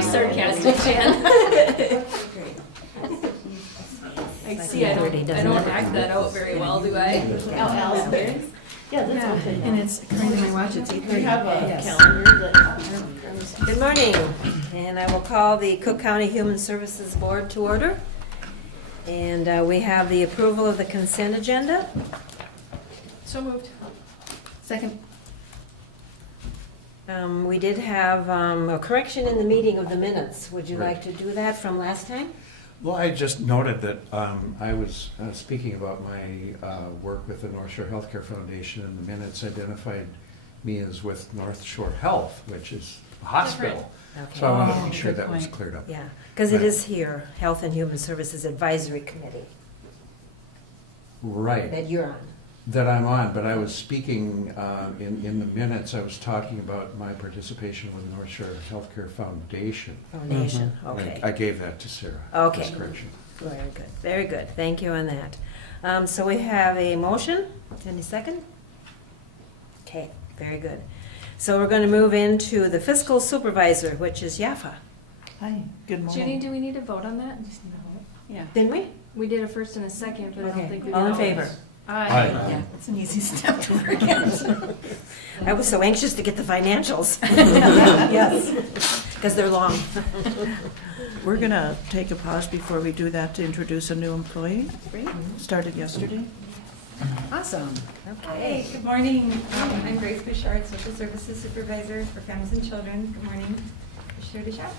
very sarcastic, Jan. I see, I don't act that out very well, do I? Oh, Alice. Yeah, that's Yeah, okay. and it's, according to my watch, it's 8:30. We have a Yes. calendar that. Good morning, and I will call the Cook County Human Services Board to order. And we have the approval of the consent agenda. So moved. Second. We did have a correction in the meeting of the minutes. Would you Right. like to do that from last time? Well, I just noted that I was speaking about my work with the North Shore Healthcare Foundation, and the minutes identified me as with North Shore Health, which is a hospital. So I wanted to make sure good that was point. cleared up. Yeah, because it Right. is here, Health and Human Services Advisory Committee, Right, that you're on. that I'm on, but I was speaking in the minutes, I was talking about my participation with the North Shore Healthcare Foundation. Foundation, And okay. I gave that to Sarah. Okay. This correction. Very good, very good. Thank you on that. So we have a motion. Any second? Okay, very good. So we're going to move into the fiscal supervisor, which is Yafa. Hi, good Judy, morning. do we need to vote on that? Yeah. Didn't we? We did a first and a second, but I don't Okay. think we did All in all. favor? Aye. Aye. Yeah, it's an easy step to forget. I was so anxious to get the financials. Yes, because they're long. We're going to take a pause before we do that to introduce a new employee. Started yesterday. Awesome. Hi, Okay. good morning. I'm Grace Bouchard, Social Services Supervisor for Families and Children. Good morning, Commissioner Deschamps.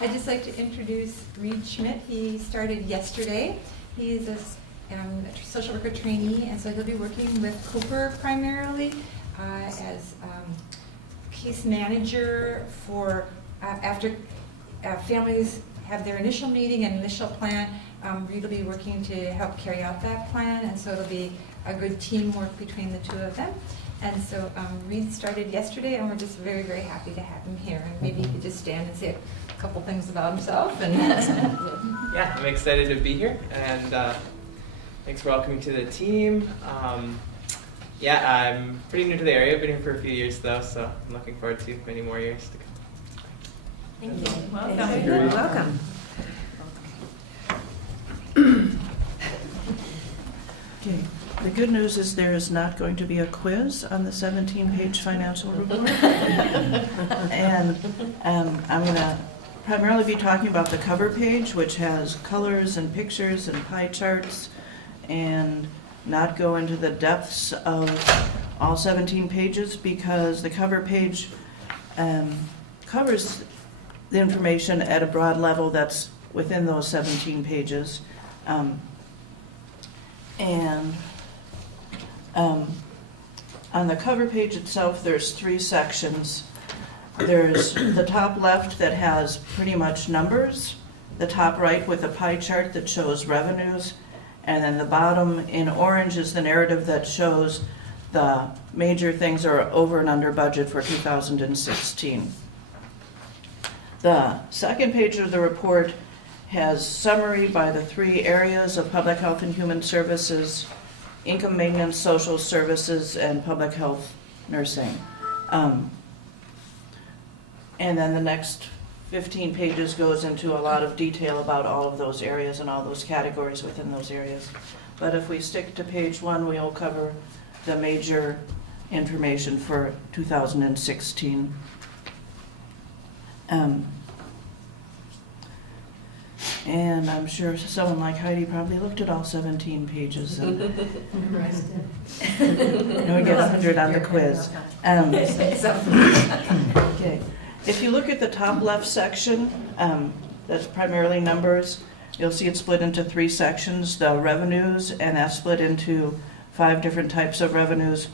I'd just like to introduce Reid Schmidt. He started yesterday. He is a social worker trainee, and so he'll be working with Cooper primarily as case manager for after families have their initial meeting and initial plan. Reid will be working to help carry out that plan, and so it'll be a good teamwork between the two of them. And so Reid started yesterday, and we're just very, very happy to have him here. And maybe he could just stand and say a couple things about himself. And Yeah, I'm excited to be here, and thanks for welcoming to the team. Yeah, I'm pretty new to the area. I've been here for a few years though, so I'm looking forward to many more years to come. thank you. You're welcome. Okay. The good news is there is not going to be a quiz on the 17-page financial report. And I'm going to primarily be talking about the cover page, which has colors and pictures and pie charts, and not go into the depths of all 17 pages because the cover page covers the information at a broad level that's within those 17 pages. On the cover page itself, there's 3 sections. There's the top left that has pretty much numbers, the top right with a pie chart that shows revenues, and then the bottom in orange is the narrative that shows the major things are over and under budget for 2016. The second page of the report has summary by the 3 areas of public health and human services, income maintenance, social services, and public health nursing. And then the next 15 pages goes into a lot of detail about all of those areas and all those categories within those areas. But if we stick to page 1, we'll cover the major information for 2016. And I'm sure someone like Heidi probably looked at all 17 pages. And we get 100 on the quiz. Okay. If you look at the top left section, that's primarily numbers. You'll see it's split into 3 sections, the revenues, and that's split into 5 different types of revenues.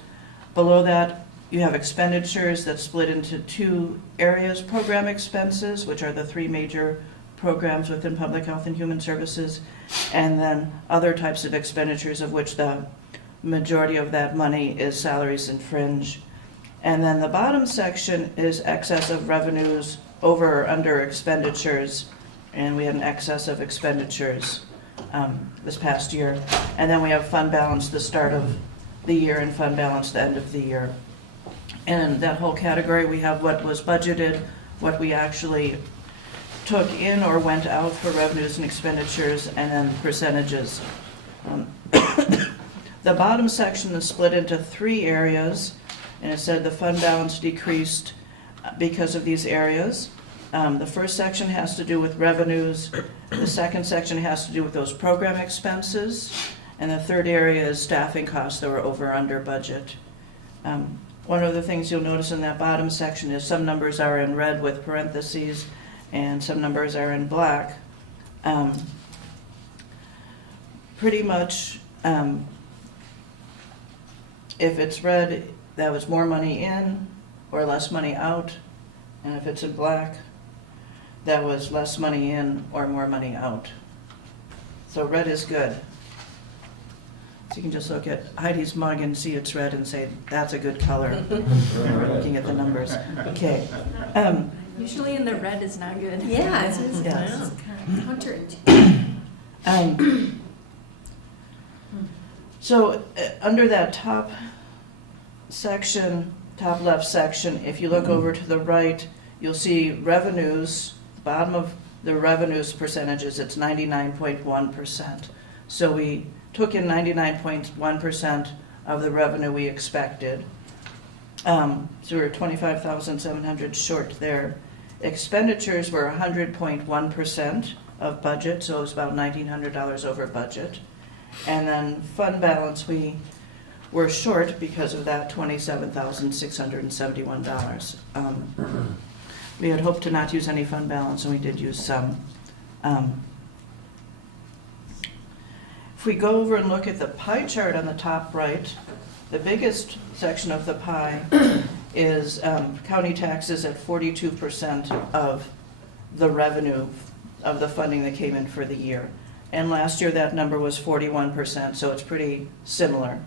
Below that, you have expenditures that's split into 2 areas, program expenses, which are the 3 major programs within public health and human services, and then other types of expenditures, of which the majority of that money is salaries and fringe. And then the bottom section is excess of revenues over or under expenditures, and we had an excess of expenditures this past year. And then we have fund balance the start of the year and fund balance the end of the year. And that whole category, we have what was budgeted, what we actually took in or went out for revenues and expenditures, and then percentages. The bottom section is split into 3 areas, and it said the fund balance decreased because of these areas. The first section has to do with revenues, the second section has to do with those program expenses, and the third area is staffing costs that were over or under budget. One of the things you'll notice in that bottom section is some numbers are in red with parentheses, and some numbers are in black. Pretty much, if it's red, that was more money in or less money out. And if it's in black, that was less money in or more money out. So red is good. So you can just look at Heidi's mug and see it's red and say, that's a good color. We're looking at the numbers. Okay. Usually in the red is not good. Yeah, it's Yes. Counterintuitive. So under that top section, top left section, if you look over to the right, you'll see revenues, the bottom of the revenues percentages, it's 99.1%. So we took in 99.1% of the revenue we expected. So we were 25,700 short there. Expenditures were 100.1% of budget, so it was about $1,900 over budget. And then fund balance, we were short because of that $27,671. We had hoped to not use any fund balance, and we did use some. If we go over and look at the pie chart on the top right, the biggest section of the pie is county taxes at 42% of the revenue of the funding that came in for the year. And last year that number was 41%, so it's pretty similar.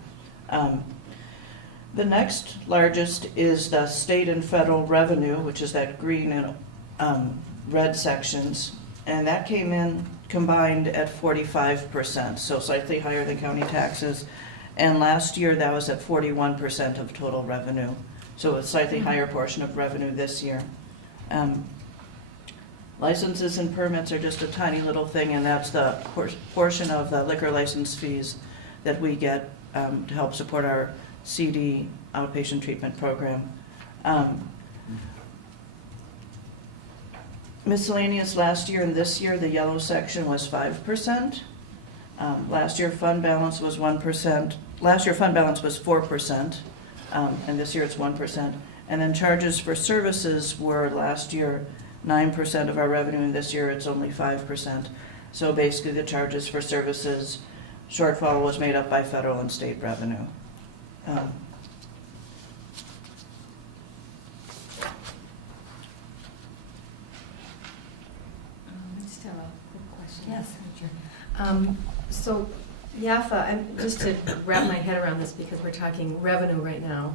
The next largest is the state and federal revenue, which is that green and red sections, and that came in combined at 45%, so slightly higher than county taxes. And last year that was at 41% of total revenue, so a slightly higher portion of revenue this year. Licenses and permits are just a tiny little thing, and that's the portion of the liquor license fees that we get to help support our CD outpatient treatment program. Miscellaneous last year and this year, the yellow section was 5%. Last year fund balance was 1%. Last year fund balance was 4%, and this year it's 1%. And then charges for services were last year 9% of our revenue, and this year it's only 5%. So basically the charges for services shortfall was made up by federal and state revenue. I just have a quick question. Yes. So, Yafa, just to wrap my head around this, because we're talking revenue right now.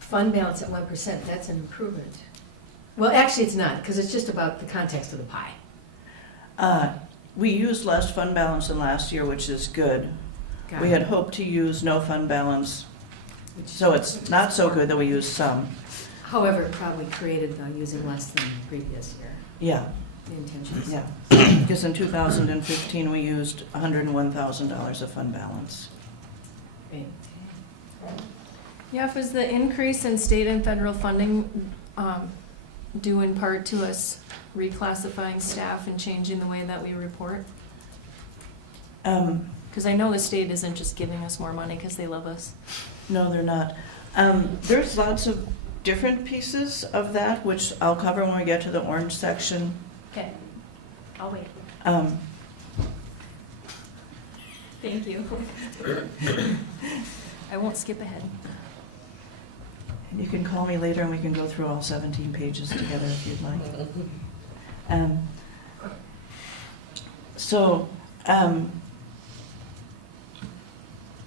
Fund balance at 1%, that's an improvement. Well, actually, it's not, because it's just about the context of the pie. We used less fund balance than last year, which is good. Got We it. had hoped to use no fund balance, so it's not so good that we used some. However, it probably created using less than the previous year, Yeah, the intentions. yeah. Because in 2015, we used $101,000 of fund balance. Great. Yeah, was the increase in state and federal funding due in part to us reclassifying staff and changing the way that we report? Because I know the state isn't just giving us more money because they love us. No, they're not. There's lots of different pieces of that, which I'll cover when we get to the orange section. Okay, I'll wait. Um, Thank you. I won't skip ahead. You can call me later and we can go through all 17 pages together if you'd like.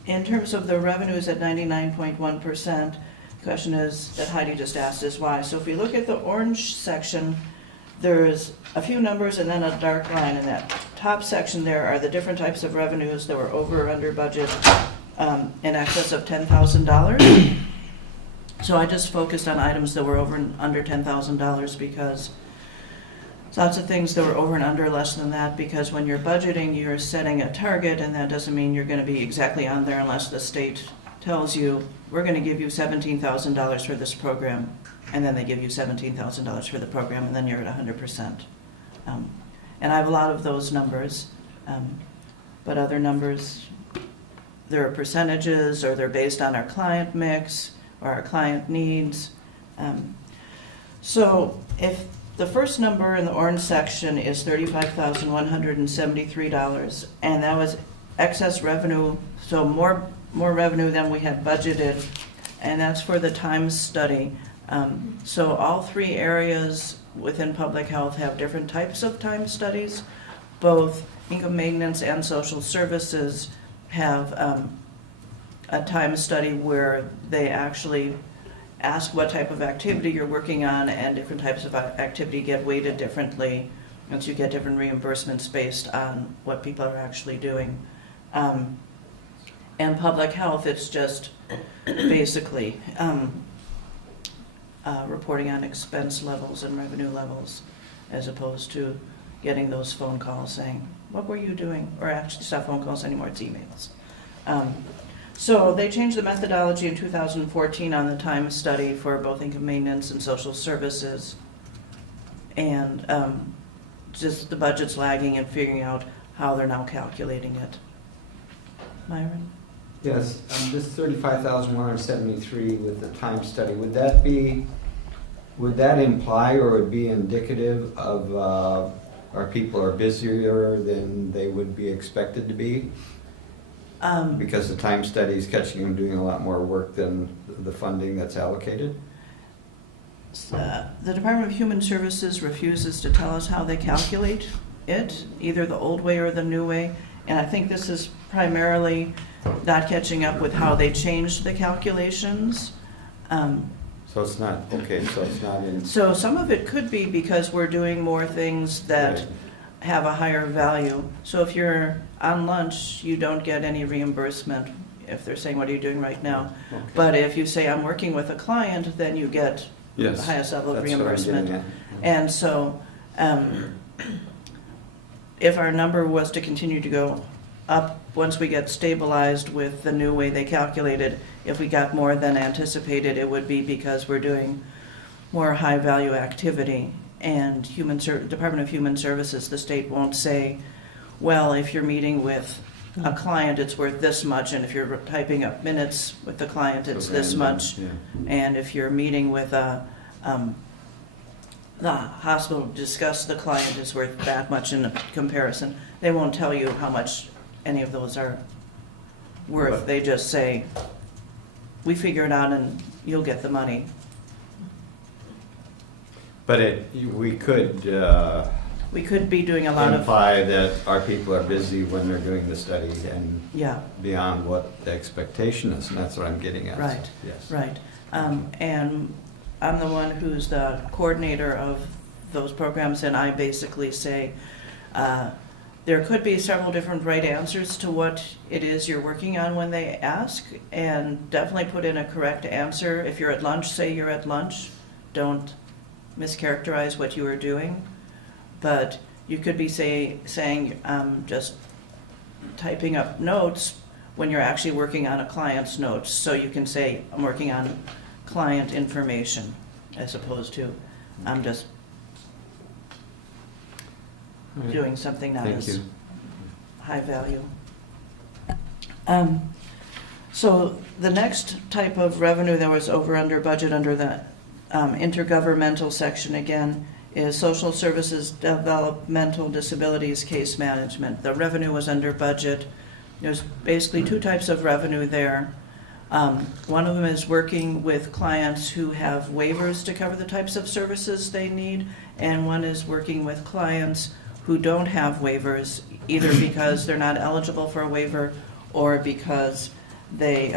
In terms of the revenues at 99.1%, the question is, that Heidi just asked, is why. So if we look at the orange section, there's a few numbers and then a dark line. In that top section there are the different types of revenues that were over or under budget in excess of $10,000. So I just focused on items that were over and under $10,000 because lots of things that were over and under less than that, because when you're budgeting, you're setting a target, and that doesn't mean you're gonna be exactly on there unless the state tells you, we're gonna give you $17,000 for this program, and then they give you $17,000 for the program, and then you're at 100%. And I have a lot of those numbers, but other numbers, there are percentages, or they're based on our client mix, or our client needs. So if the first number in the orange section is $35,173, and that was excess revenue, so more revenue than we had budgeted, and that's for the Times study. So all three areas within public health have different types of Times studies. Both income maintenance and social services have a Times study where they actually ask what type of activity you're working on, and different types of activity get weighted differently, and so you get different reimbursements based on what people are actually doing. And public health, it's just basically reporting on expense levels and revenue levels, as opposed to getting those phone calls saying, what were you doing? Or actually, it's not phone calls anymore, it's emails. So they changed the methodology in 2014 on the Times study for both income maintenance and social services. And just the budget's lagging and figuring out how they're now calculating it. Myron? Yes, this 35,173 with the time study, would that imply or would be indicative of our people are busier than they would be expected to be? Because the time study is catching them doing a lot more work than the funding that's allocated? The Department of Human Services refuses to tell us how they calculate it, either the old way or the new way. And I think this is primarily not catching up with how they changed the calculations. So it's not, okay, so it's not in... So some of it could be because we're doing more things that Right. have a higher value. So if you're on lunch, you don't get any reimbursement if they're saying, what are you doing right now? Okay. But if you say, I'm working with a client, then you get Yes, the highest level of that's what I'm reimbursement. getting at. And so if our number was to continue to go up once we get stabilized with the new way they calculated, if we got more than anticipated, it would be because we're doing more high-value activity. And Department of Human Services, the state won't say, well, if you're meeting with a client, it's worth this much, and if you're typing up minutes with the client, it's So this random, much. yeah. And if you're meeting with the hospital to discuss the client, is worth that much in comparison. They won't tell you how much any of those are worth. But- They just say, we figure it out and you'll get the money. But we could We could be doing a lot of, imply that our people are busy when they're doing the study and yeah, beyond what the expectation is, and that's what I'm getting at. Right. Yes. right. And I'm the one who's the coordinator of those programs, and I basically say, there could be several different right answers to what it is you're working on when they ask, and definitely put in a correct answer. If you're at lunch, say you're at lunch. Don't mischaracterize what you are doing. But you could be saying just typing up notes when you're actually working on a client's notes. So you can say, I'm working on client information, as opposed to, I'm just All right. doing something not Thank as you. high value. So the next type of revenue that was over under budget under the intergovernmental section again is social services, developmental disabilities, case management. The revenue was under budget. There's basically two types of revenue there. One of them is working with clients who have waivers to cover the types of services they need, and one is working with clients who don't have waivers, either because they're not eligible for a waiver or because they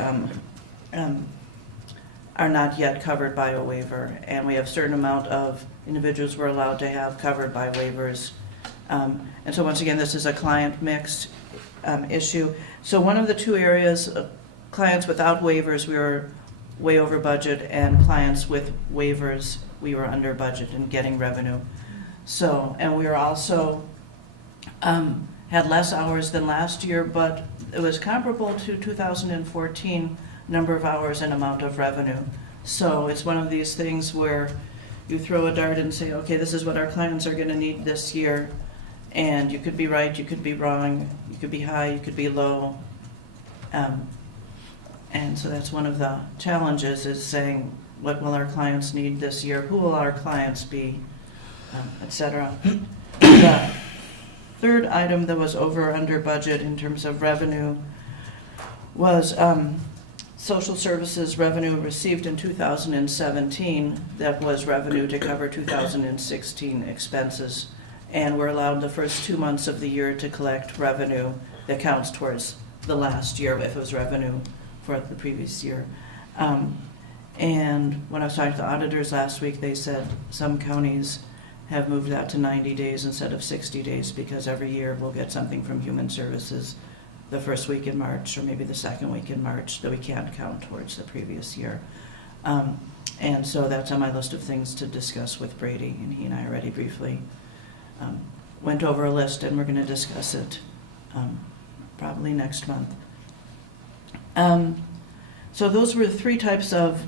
are not yet covered by a waiver. And we have a certain amount of individuals we're allowed to have covered by waivers. And so once again, this is a client mix issue. So one of the two areas, clients without waivers, we were way over budget, and clients with waivers, we were under budget and getting revenue. So, and we were also, had less hours than last year, but it was comparable to 2014 number of hours and amount of revenue. So it's one of these things where you throw a dart and say, okay, this is what our clients are gonna need this year. And you could be right, you could be wrong, you could be high, you could be low. And so that's one of the challenges, is saying, what will our clients need this year? Who will our clients be, et cetera. The third item that was over or under budget in terms of revenue was social services revenue received in 2017 that was revenue to cover 2016 expenses. And we're allowed the first 2 months of the year to collect revenue that counts towards the last year if it was revenue for the previous year. And when I was talking to the auditors last week, they said some counties have moved that to 90 days instead of 60 days because every year we'll get something from Human Services the first week in March or maybe the second week in March that we can't count towards the previous year. And so that's on my list of things to discuss with Brady, and he and I already briefly went over a list, and we're going to discuss it probably next month. So those were the three types of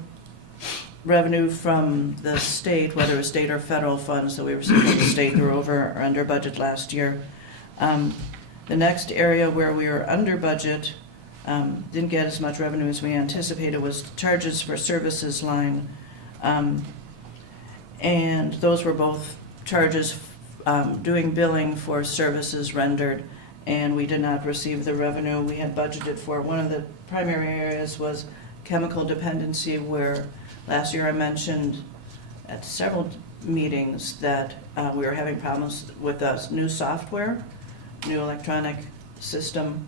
revenue from the state, whether it was state or federal funds that we received from the state. We were over or under budget last year. The next area where we were under budget, didn't get as much revenue as we anticipated, was charges for services line. And those were both charges doing billing for services rendered, and we did not receive the revenue we had budgeted for. One of the primary areas was chemical dependency, where last year I mentioned at several meetings that we were having problems with a new software, new electronic system,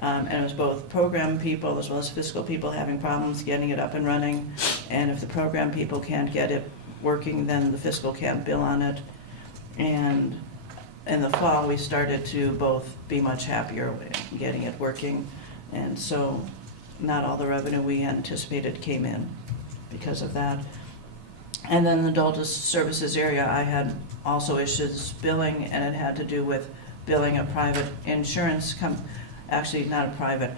and it was both program people as well as fiscal people having problems getting it up and running. And if the program people can't get it working, then the fiscal can't bill on it. And in the fall, we started to both be much happier with getting it working. And so not all the revenue we anticipated came in because of that. And then the adult services area, I had also issues billing, and it had to do with billing a private insurance actually not a private.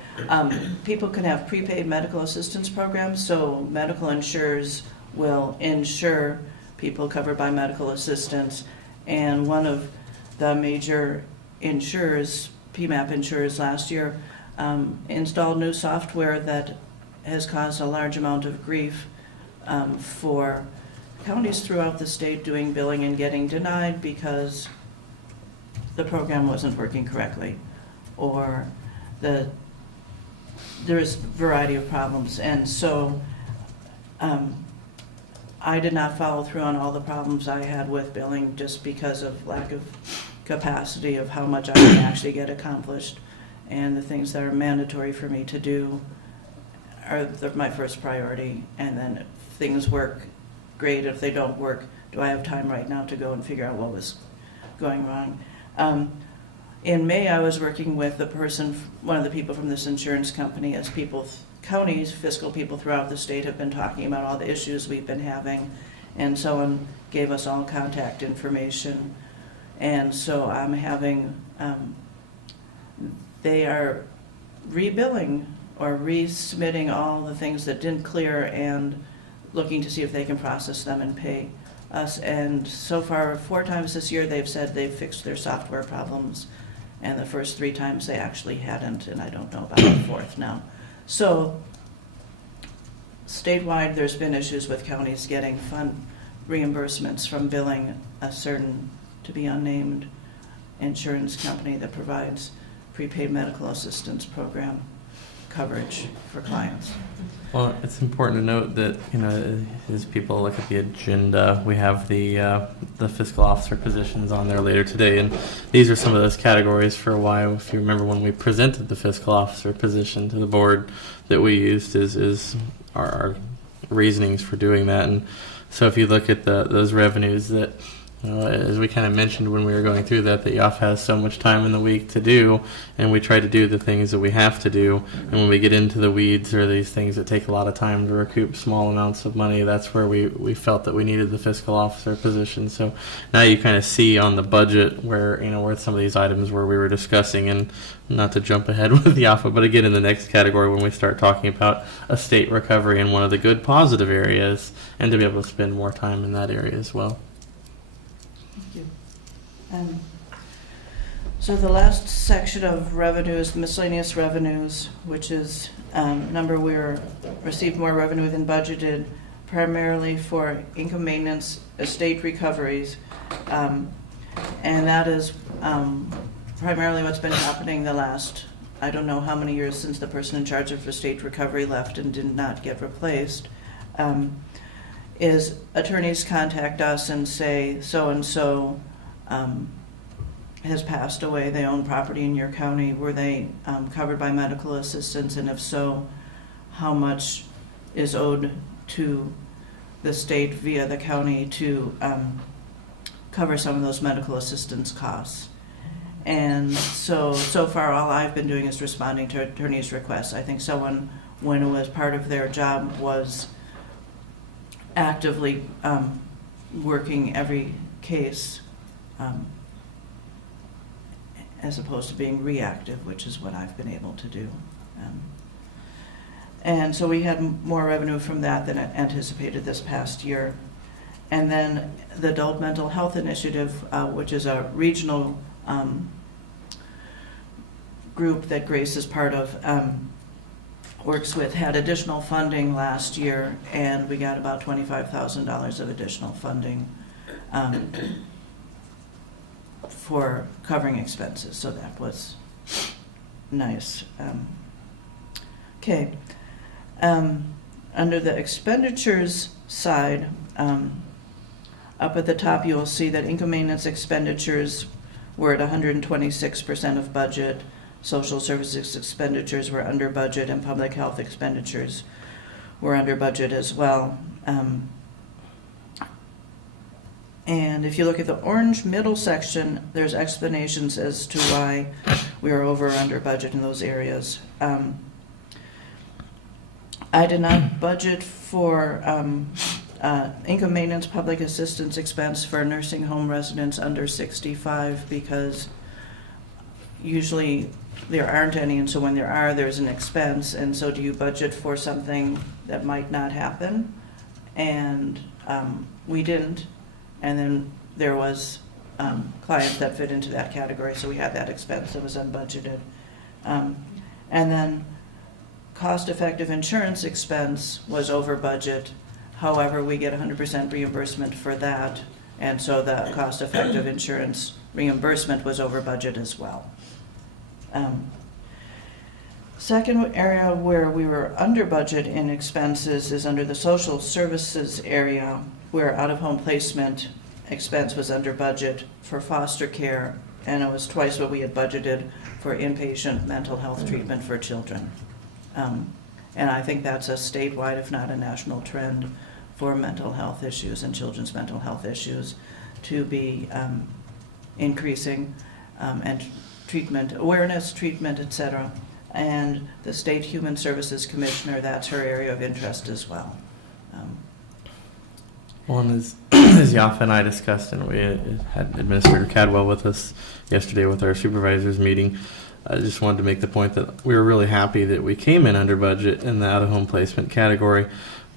People can have prepaid medical assistance programs, so medical insurers will insure people covered by medical assistance. And one of the major insurers, PMAP insurers last year, installed new software that has caused a large amount of grief for counties throughout the state doing billing and getting denied because the program wasn't working correctly, or there's a variety of problems. And so I did not follow through on all the problems I had with billing just because of lack of capacity of how much I can actually get accomplished. And the things that are mandatory for me to do are my first priority. And then if things work, great. If they don't work, do I have time right now to go and figure out what was going wrong? In May, I was working with one of the people from this insurance company, as counties, fiscal people throughout the state have been talking about all the issues we've been having, and someone gave us all contact information. And so I'm having, they are rebilling or resubmitting all the things that didn't clear and looking to see if they can process them and pay us. And so far, 4 times this year, they've said they've fixed their software problems. And the first 3 times they actually hadn't, and I don't know about the 4th now. So statewide, there's been issues with counties getting fund reimbursements from billing a certain, to be unnamed, insurance company that provides prepaid medical assistance program coverage for clients. Well, it's important to note that, as people look at the agenda, we have the fiscal officer positions on there later today, and these are some of those categories for why, if you remember when we presented the fiscal officer position to the board, that we used is our reasonings for doing that. And so if you look at those revenues that as we kind of mentioned when we were going through that YAF has so much time in the week to do, and we try to do the things that we have to do. And when we get into the weeds or these things that take a lot of time to recoup small amounts of money, that's where we felt that we needed the fiscal officer position. So now you kind of see on the budget where, where some of these items where we were discussing, and not to jump ahead with the YAFA, but again in the next category when we start talking about estate recovery in one of the good positive areas, and to be able to spend more time in that area as well. Thank you. So the last section of revenues, miscellaneous revenues, which is number we received more revenue than budgeted, primarily for income maintenance, estate recoveries, and that is primarily what's been happening the last, I don't know how many years since the person in charge of estate recovery left and did not get replaced, is attorneys contact us and say, so-and-so has passed away, they own property in your county, were they covered by medical assistance, and if so, how much is owed to the state via the county to cover some of those medical assistance costs. And so far all I've been doing is responding to attorneys' requests. I think someone, when it was part of their job, was actively working every case as opposed to being reactive, which is what I've been able to do. And so we had more revenue from that than anticipated this past year. And then the Adult Mental Health Initiative, which is a regional group that Grace is part of, works with, had additional funding last year, and we got about $25,000 of additional funding for covering expenses, so that was nice. Okay. Under the expenditures side, up at the top you will see that income maintenance expenditures were at 126% of budget, social services expenditures were under budget, and public health expenditures were under budget as well. And if you look at the orange middle section, there's explanations as to why we are over or under budget in those areas. I did not budget for income maintenance public assistance expense for nursing home residents under 65 because usually there aren't any, and so when there are, there's an expense, and so do you budget for something that might not happen? And we didn't, and then there was clients that fit into that category, so we had that expense that was unbudgeted. And then cost-effective insurance expense was over budget. However, we get 100% reimbursement for that, and so the cost-effective insurance reimbursement was over budget as well. Second area where we were under budget in expenses is under the social services area, where out-of-home placement expense was under budget for foster care, and it was twice what we had budgeted for inpatient mental health treatment for children. And I think that's a statewide, if not a national trend, for mental health issues and children's mental health issues to be increasing, and treatment, awareness, treatment, etc. And the State Human Services Commissioner, that's her area of interest as well. Well, and as Yafa and I discussed, and we had Administrator Cadwell with us yesterday with our supervisors meeting, I just wanted to make the point that we were really happy that we came in under budget in the out-of-home placement category.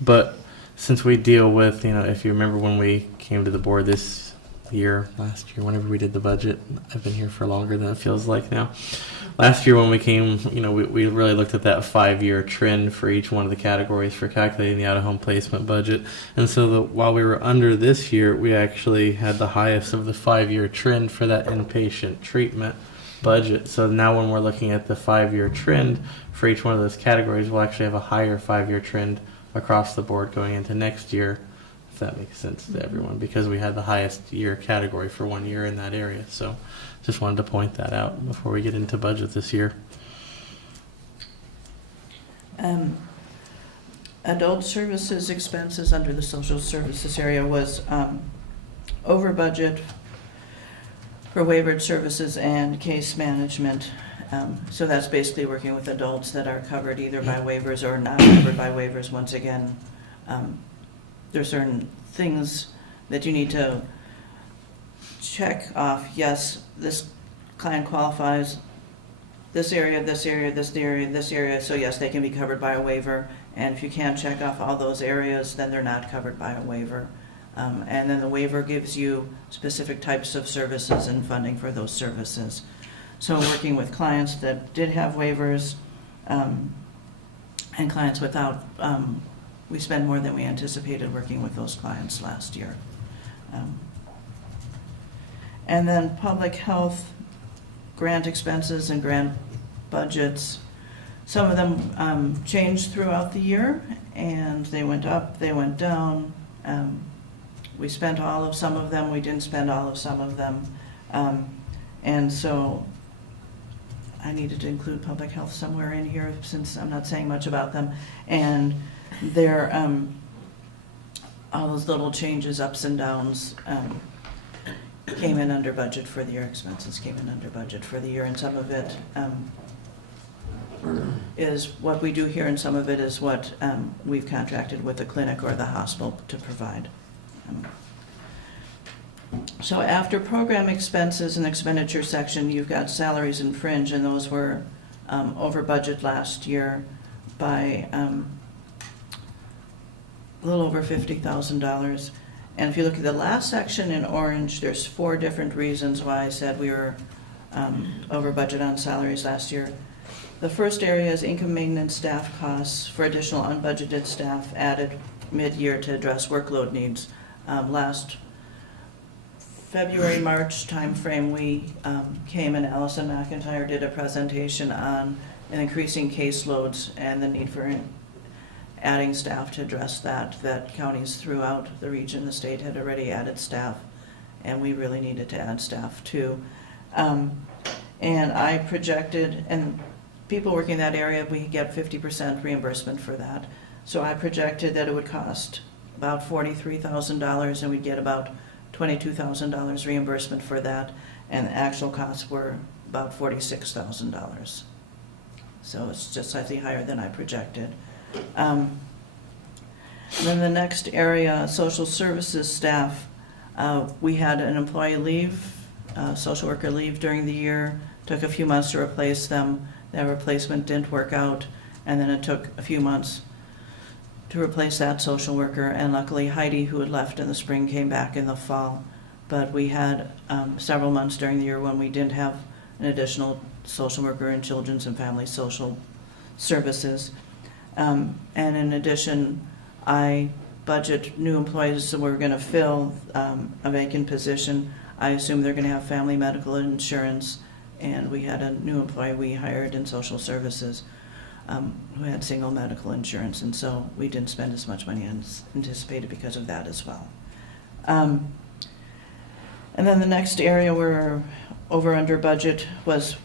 But since we deal with, if you remember when we came to the board last year, whenever we did the budget, I've been here for longer than it feels like now. Last year when we came, we really looked at that 5-year trend for each one of the categories for calculating the out-of-home placement budget. And so while we were under this year, we actually had the highest of the 5-year trend for that inpatient treatment budget. So now when we're looking at the 5-year trend for each one of those categories, we'll actually have a higher 5-year trend across the board going into next year, if that makes sense to everyone, because we had the highest year category for 1 year in that area. So just wanted to point that out before we get into budget this year. Adult services expenses under the social services area was over budget for waivered services and case management. So that's basically working with adults that are covered either by waivers or not covered by waivers. Once again, there's certain things that you need to check off. Yes, this client qualifies this area, this area, this area, this area, so yes, they can be covered by a waiver. And if you can't check off all those areas, then they're not covered by a waiver. And then the waiver gives you specific types of services and funding for those services. So working with clients that did have waivers and clients without, we spend more than we anticipated working with those clients last year. And then public health grant expenses and grant budgets. Some of them changed throughout the year, and they went up, they went down. We spent all of some of them, we didn't spend all of some of them. And so I needed to include public health somewhere in here since I'm not saying much about them. And they're, all those little changes, ups and downs, came in under budget for the year. Expenses came in under budget for the year, and some of it is what we do here, and some of it is what we've contracted with the clinic or the hospital to provide. So after program expenses and expenditure section, you've got salaries and fringe, and those were over budget last year by a little over $50,000. And if you look at the last section in orange, there's 4 different reasons why I said we were over budget on salaries last year. The first area is income maintenance staff costs for additional unbudgeted staff added mid-year to address workload needs. Last February, March timeframe, we came and Allison McIntyre did a presentation on an increasing caseloads and the need for adding staff to address that counties throughout the region, the state had already added staff, and we really needed to add staff too. And I projected, and people working in that area, we get 50% reimbursement for that. So I projected that it would cost about $43,000 and we'd get about $22,000 reimbursement for that, and the actual costs were about $46,000. So it's just slightly higher than I projected. Then the next area, social services staff. We had an employee leave, social worker leave during the year. Took a few months to replace them. That replacement didn't work out, and then it took a few months to replace that social worker. And luckily Heidi, who had left in the spring, came back in the fall. But we had several months during the year when we didn't have an additional social worker in children's and family social services. And in addition, I budget new employees, so we're going to fill a vacant position. I assume they're going to have family medical insurance, and we had a new employee we hired in social services who had single medical insurance, and so we didn't spend as much money as anticipated because of that as well. And then the next area where over under budget was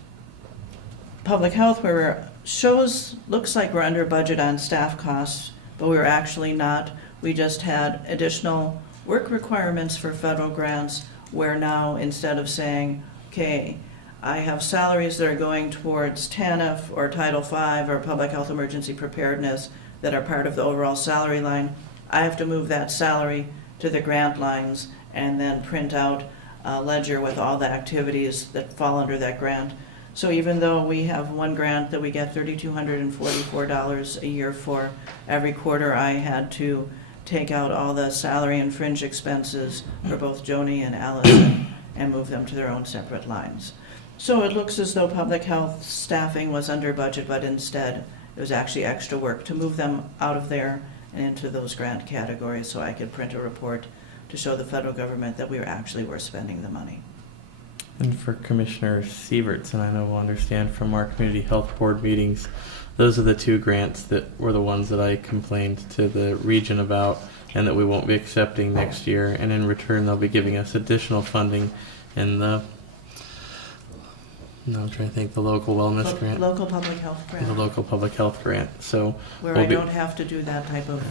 public health, where looks like we're under budget on staff costs, but we're actually not. We just had additional work requirements for federal grants, where now instead of saying, okay, I have salaries that are going towards TANF or Title V or Public Health Emergency Preparedness that are part of the overall salary line, I have to move that salary to the grant lines and then print out a ledger with all the activities that fall under that grant. So even though we have one grant that we get $3,244 a year for, every quarter I had to take out all the salary and fringe expenses for both Joni and Allison and move them to their own separate lines. So it looks as though public health staffing was under budget, but instead it was actually extra work to move them out of there and into those grant categories so I could print a report to show the federal government that we were spending the money. And for Commissioner Sieverts, and I know we'll understand from our community health board meetings, those are the 2 grants that were the ones that I complained to the region about and that we won't be accepting next year. And in return, they'll be giving us additional funding in the, no, I'm trying to think, the local wellness grant. Local public health grant. The local public health grant. So Where we'll I don't have to do that type of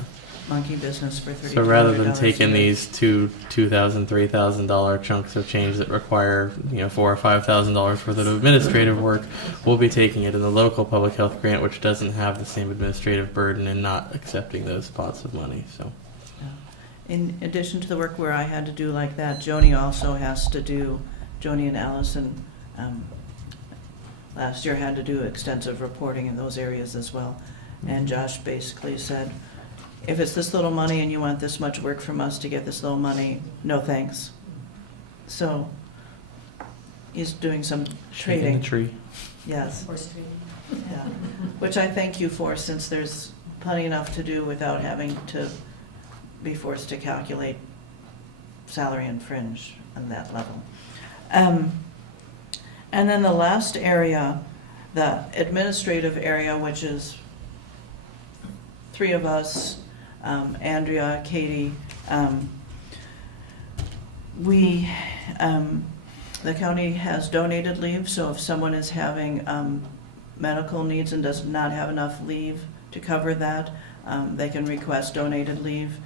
monkey business for $3,200. So rather than a taking year. these $2,000, $3,000 chunks of change that require, $4,000 or $5,000 worth of administrative work, we'll be taking it in the local public health grant, which doesn't have the same administrative burden and not accepting those pots of money. So In addition to the work where I had to do like that, Joni also has to do, Joni and Allison last year had to do extensive reporting in those areas as well. And Josh basically said, if it's this little money and you want this much work from us to get this little money, no thanks. So he's doing some shaking trading. the tree. Yes, Horse trading. yeah. Which I thank you for, since there's plenty enough to do without having to be forced to calculate salary and fringe on that level. And then the last area, the administrative area, which is three of us, Andrea, Katie, the county has donated leave, so if someone is having medical needs and does not have enough leave to cover that, they can request donated leave.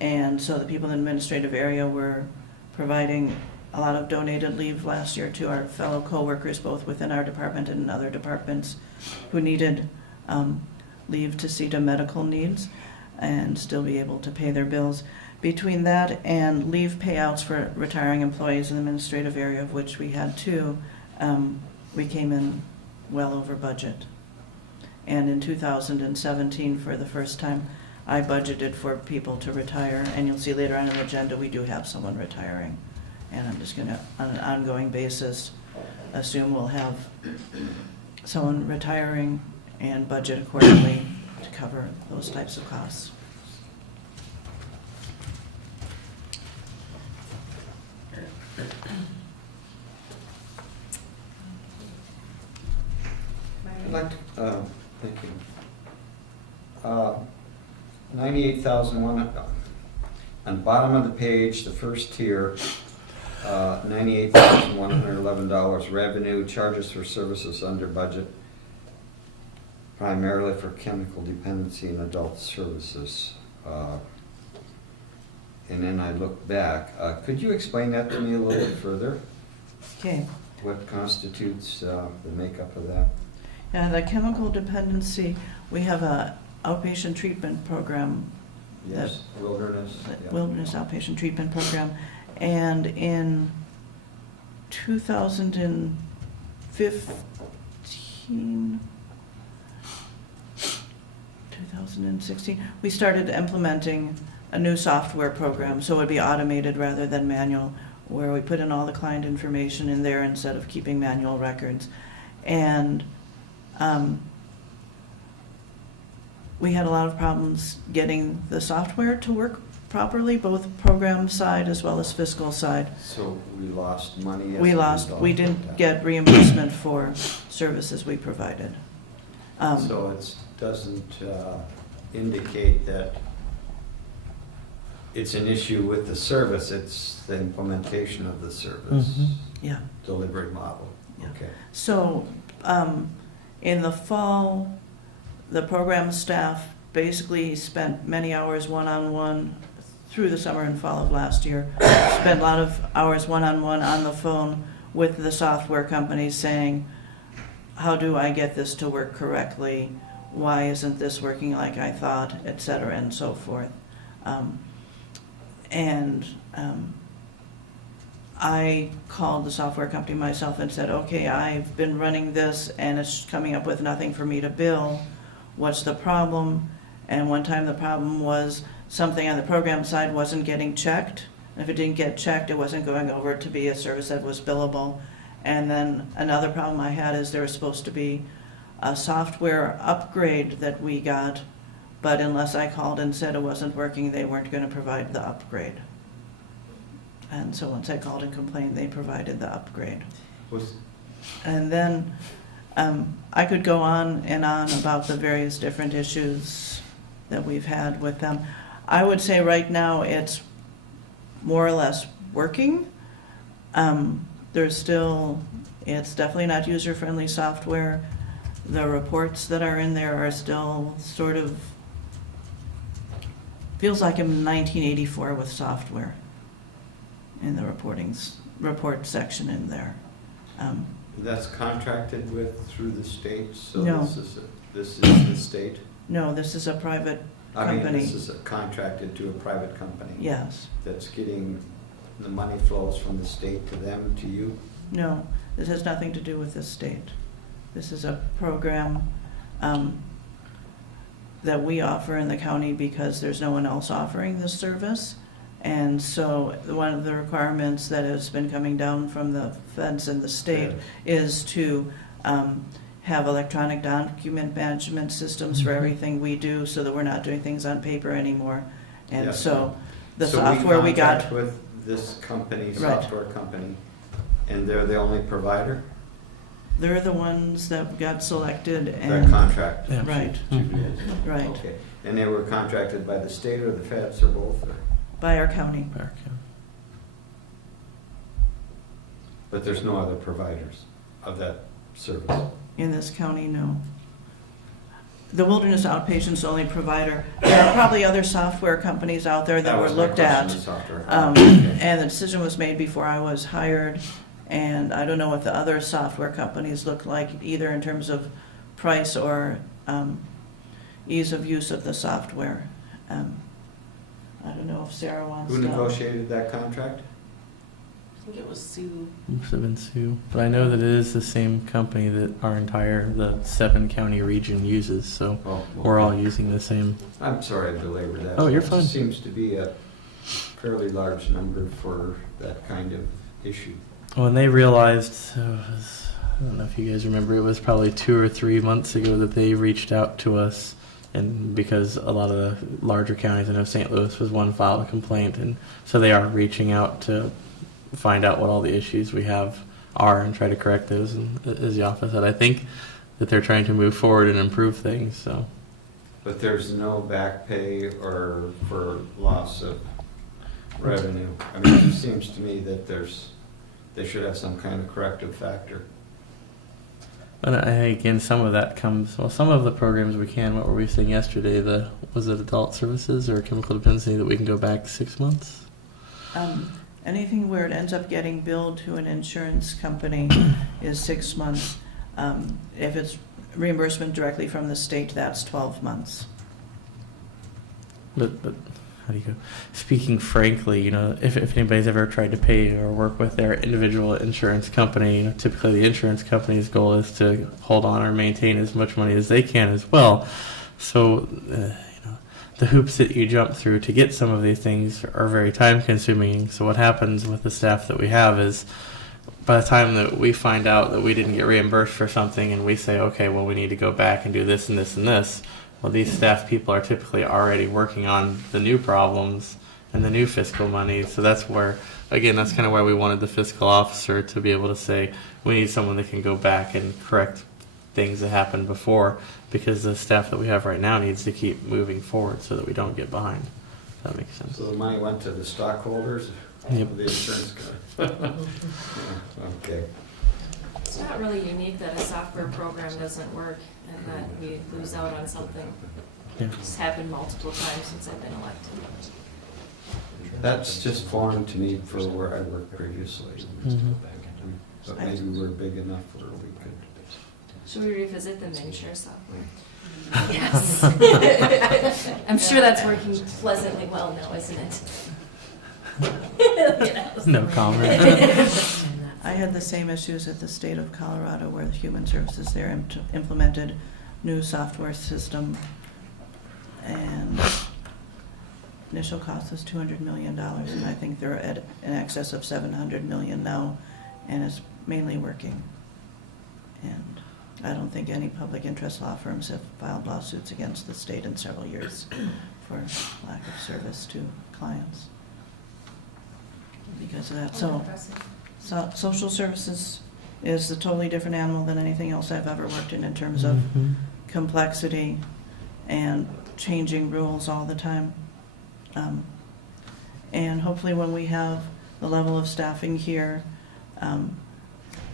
And so the people in the administrative area were providing a lot of donated leave last year to our fellow coworkers, both within our department and in other departments who needed leave to see to medical needs and still be able to pay their bills. Between that and leave payouts for retiring employees in the administrative area, of which we had two, we came in well over budget. And in 2017, for the first time, I budgeted for people to retire, and you'll see later on in the agenda, we do have someone retiring. And I'm just gonna, on an ongoing basis, assume we'll have someone retiring and budget accordingly to cover those types of costs. I'd like to, thank you. 98,001, on the bottom of the page, the first tier, $98,111 revenue, charges for services under budget, primarily for chemical dependency and adult services. And then I look back. Could you explain that to me a little bit further? Okay. What constitutes the makeup of that? Yeah, the chemical dependency, we have a outpatient treatment program, Yes, wilderness. the yeah. Wilderness Outpatient Treatment Program, and in 2016, we started implementing a new software program, so it would be automated rather than manual, where we put in all the client information in there instead of keeping manual records. And we had a lot of problems getting the software to work properly, both program side as well as fiscal side. So we lost money? as We a lost, result we of didn't that. get reimbursement for services we provided. So it doesn't indicate that it's an issue with the service, it's the implementation of the service Mhm. Yeah. delivery model. Yeah. Okay. So, in the fall, the program staff basically spent many hours one-on-one through the summer and fall of last year. Spent a lot of hours one-on-one on the phone with the software companies saying, how do I get this to work correctly? Why isn't this working like I thought, et cetera, and so forth. I called the software company myself and said, okay, I've been running this and it's coming up with nothing for me to bill. What's the problem? And one time the problem was something on the program side wasn't getting checked. If it didn't get checked, it wasn't going over to be a service that was billable. And then another problem I had is there was supposed to be a software upgrade that we got, but unless I called and said it wasn't working, they weren't going to provide the upgrade. And so once I called and complained, they provided the upgrade. And then I could go on and on about the various different issues that we've had with them. I would say right now it's more or less working. There's still, it's definitely not user-friendly software. The reports that are in there are still sort of feels like I'm in 1984 with software in the report section in there. That's contracted with through the state, so No. this is the state? No, this is a private I mean, company. this is contracted to a private company? Yes. That's getting, the money flows from the state to them, to you? No, this has nothing to do with the state. This is a program that we offer in the county because there's no one else offering this service. And so one of the requirements that has been coming down from the feds and the state is to have electronic document management systems for everything we do so that we're not doing things on paper anymore. And Yes. so the So software we contract got, with this company, Right. software company, and they're the only provider? they're the ones that got selected That and, contract? Yeah. right, to do this? right, Okay, and they were contracted by the state or the feds or both? Or- by our county. Park, yeah. But there's no other providers of that service? In this county, no. The Wilderness Outpatient's the only provider. There are probably other software companies out there that were was my looked question, at. the software. And the decision was made before I was hired. And I don't know what the other software companies look like, either in terms of price or ease of use of the software. I don't know if Sarah wants to. Who negotiated that contract? I think it was Sue. Must have been Sue, but I know that it is the same company that the 7-county region uses. So Oh, we're all okay. using the same. I'm sorry I belabored that. Oh, you're It fine. seems to be a fairly large number for that kind of issue. When they realized, I don't know if you guys remember, it was probably 2 or 3 months ago that they reached out to us, and because a lot of the larger counties, I know St. Louis was one, filed a complaint, and so they are reaching out to find out what all the issues we have are and try to correct those. And as the office said, I think that they're trying to move forward and improve things. So But there's no back pay or for loss of revenue. I mean, it seems to me that they should have some kind of corrective factor. and again, some of that comes. Well, some of the programs we can. What were we saying yesterday? Was it adult services or chemical dependency that we can go back 6 months? Anything where it ends up getting billed to an insurance company is 6 months. If it's reimbursement directly from the state, that's 12 months. But how do you go? Speaking frankly, if anybody's ever tried to pay or work with their individual insurance company, typically the insurance company's goal is to hold on or maintain as much money as they can as well. So, the hoops that you jump through to get some of these things are very time consuming. So what happens with the staff that we have is, by the time that we find out that we didn't get reimbursed for something and we say, okay, well, we need to go back and do this and this and this, well, these staff people are typically already working on the new problems and the new fiscal money. So that's where, again, that's kind of why we wanted the fiscal officer to be able to say, we need someone that can go back and correct things that happened before, because the staff that we have right now needs to keep moving forward so that we don't get behind. If that makes sense. So the money went to the stockholders Yep. of the insurance company? Okay. It's not really unique that a software program doesn't work and that we lose out on something. Yeah. It's happened multiple times since I've been elected. That's just foreign to me for where I worked previously. Mhm. But maybe we're big enough where we could. Should we revisit the Miniture software? Yes. I'm sure that's working pleasantly well now, isn't it? No comment. I had the same issues at the state of Colorado where the Human Services there implemented new software system, and initial cost was $200 million, and I think they're at in excess of $700 million now, and it's mainly working. And I don't think any public interest law firms have filed lawsuits against the state in several years for lack of service to clients because of that. So social services is a totally different animal than anything else I've ever worked in terms of Mhm. complexity and changing rules all the time. And hopefully when we have the level of staffing here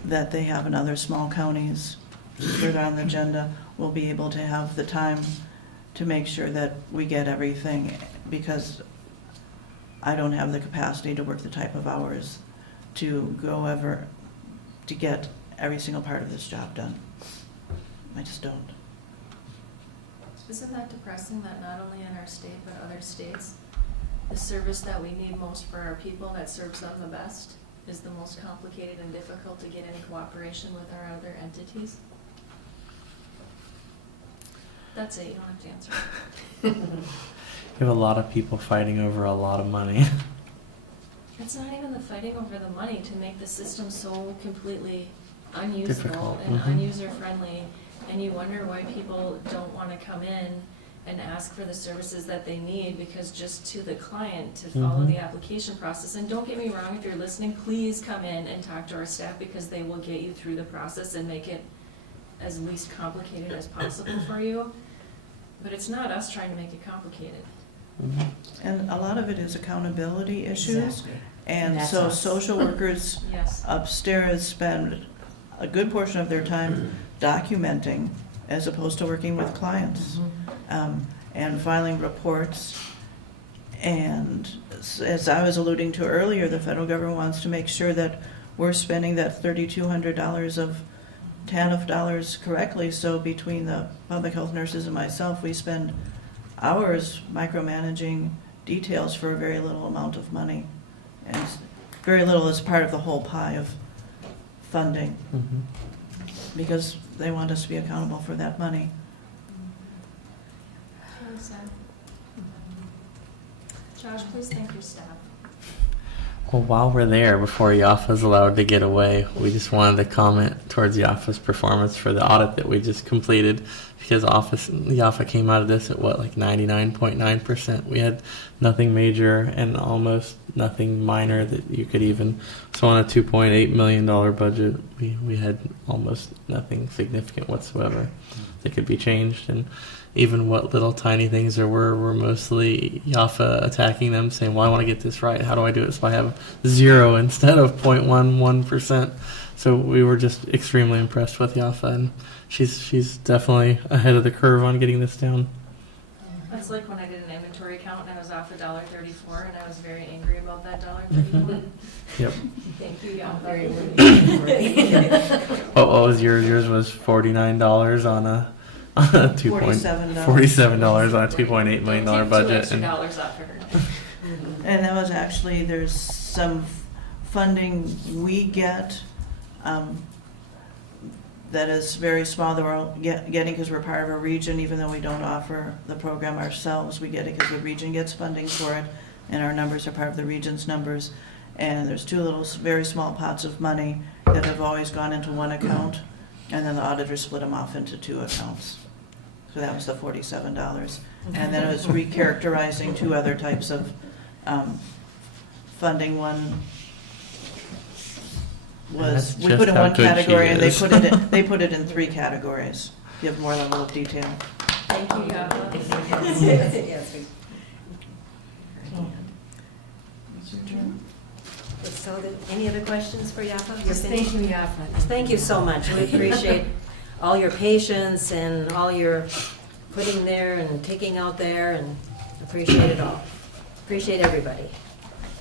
that they have in other small counties further on the agenda, we'll be able to have the time to make sure that we get everything, because I don't have the capacity to work the type of hours to get every single part of this job done. I just don't. Isn't that depressing that not only in our state but other states, the service that we need most for our people that serves them the best is the most complicated and difficult to get in cooperation with our other entities? That's it, you don't have to answer. We have a lot of people fighting over a lot of money. It's not even the fighting over the money to make the system so completely unusable Difficult, and mhm. unuser-friendly, and you wonder why people don't want to come in and ask for the services that they need, because just to the client to follow Mhm. the application process. And don't get me wrong, if you're listening, please come in and talk to our staff, because they will get you through the process and make it as least complicated as possible for you. But it's not us trying to make it complicated. Mhm. And a lot of it is accountability issues. Exactly. And That's so us. social workers Yes. upstairs spend a good portion of their time documenting as opposed to working with clients, and filing reports. And as I was alluding to earlier, the federal government wants to make sure that we're spending that $3,200 of TANF dollars correctly. So between the public health nurses and myself, we spend hours micromanaging details for a very little amount of money. And very little is part of the whole pie of funding, Mhm. because they want us to be accountable for that money. Josh, please thank your staff. Well, while we're there, before Yafa's allowed to get away, we just wanted to comment towards Yafa's performance for the audit that we just completed, because Yafa came out of this at like 99.9%. We had nothing major and almost nothing minor that you could even. So on a $2.8 million budget, we had almost nothing significant whatsoever that could be changed. And even what little tiny things there were mostly Yafa attacking them, saying, well, I want to get this right. How do I do it so I have 0 instead of 0.11%? So we were just extremely impressed with Yafa, and she's definitely ahead of the curve on getting this down. That's like when I did an inventory count and I was off $1.34, and I was very angry about that $1.34. Yep. Thank you, y'all. What was yours? Yours was $49 on a $47. $47 on a $2.8 million budget. $2 off of her. And that was actually, there's some funding we get that is very small that we're getting because we're part of a region, even though we don't offer the program ourselves. We get it because the region gets funding for it, and our numbers are part of the region's numbers. And there's 2 little, very small pots of money that have always gone into one account, and then the auditor split them off into 2 accounts. So that was the $47. And then it was recharacterizing 2 other types of funding. One was, That's we just put in how one good she category, and is. they put it in 3 categories. Give more level of detail. Thank you, y'all. Yes, we- So, any other questions for Yafa? Yes, thank you, Yafa. Thank you so much. We appreciate all your patience and all your putting there and taking out there, and appreciate it all. Appreciate everybody.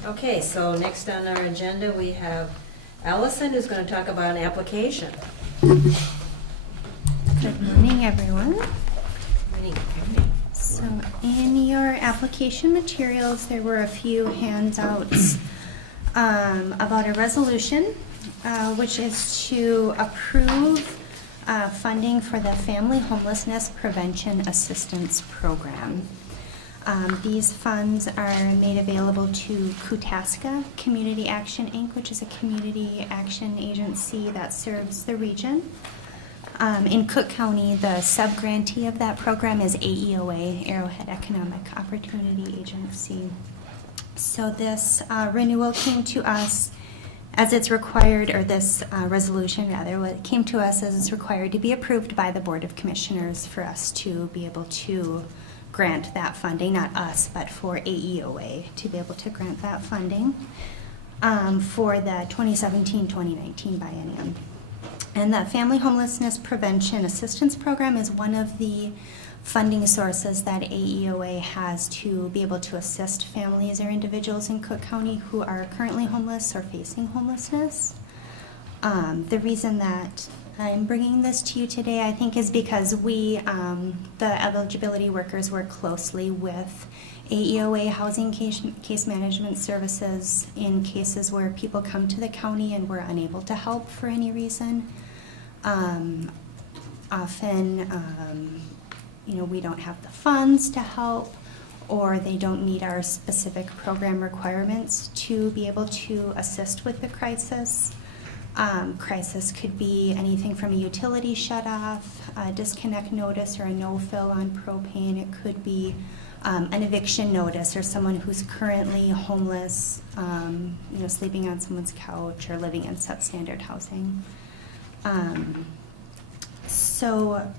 Okay, so next on our agenda, we have Allison, who's going to talk about an application. Good morning, everyone. Morning. So in your application materials, there were a few handouts about a resolution, which is to approve funding for the Family Homelessness Prevention Assistance Program. These funds are made available to Kutaska Community Action, Inc., which is a community action agency that serves the region. In Cook County, the sub-grantee of that program is AEOA, Arrowhead Economic Opportunity Agency. So this renewal came to us as it's required, or this resolution rather, what came to us as it's required to be approved by the Board of Commissioners for us to be able to grant that funding, not us, but for AEOA to be able to grant that funding for the 2017-2019 biennium. And the Family Homelessness Prevention Assistance Program is one of the funding sources that AEOA has to be able to assist families or individuals in Cook County who are currently homeless or facing homelessness. The reason that I'm bringing this to you today, I think, is because we, the eligibility workers, work closely with AEOA Housing Case Management Services in cases where people come to the county and we're unable to help for any reason. Often, we don't have the funds to help, or they don't meet our specific program requirements to be able to assist with the crisis. Crisis could be anything from a utility shut-off, a disconnect notice, or a no-fill on propane. It could be an eviction notice, or someone who's currently homeless, sleeping on someone's couch or living in substandard housing. So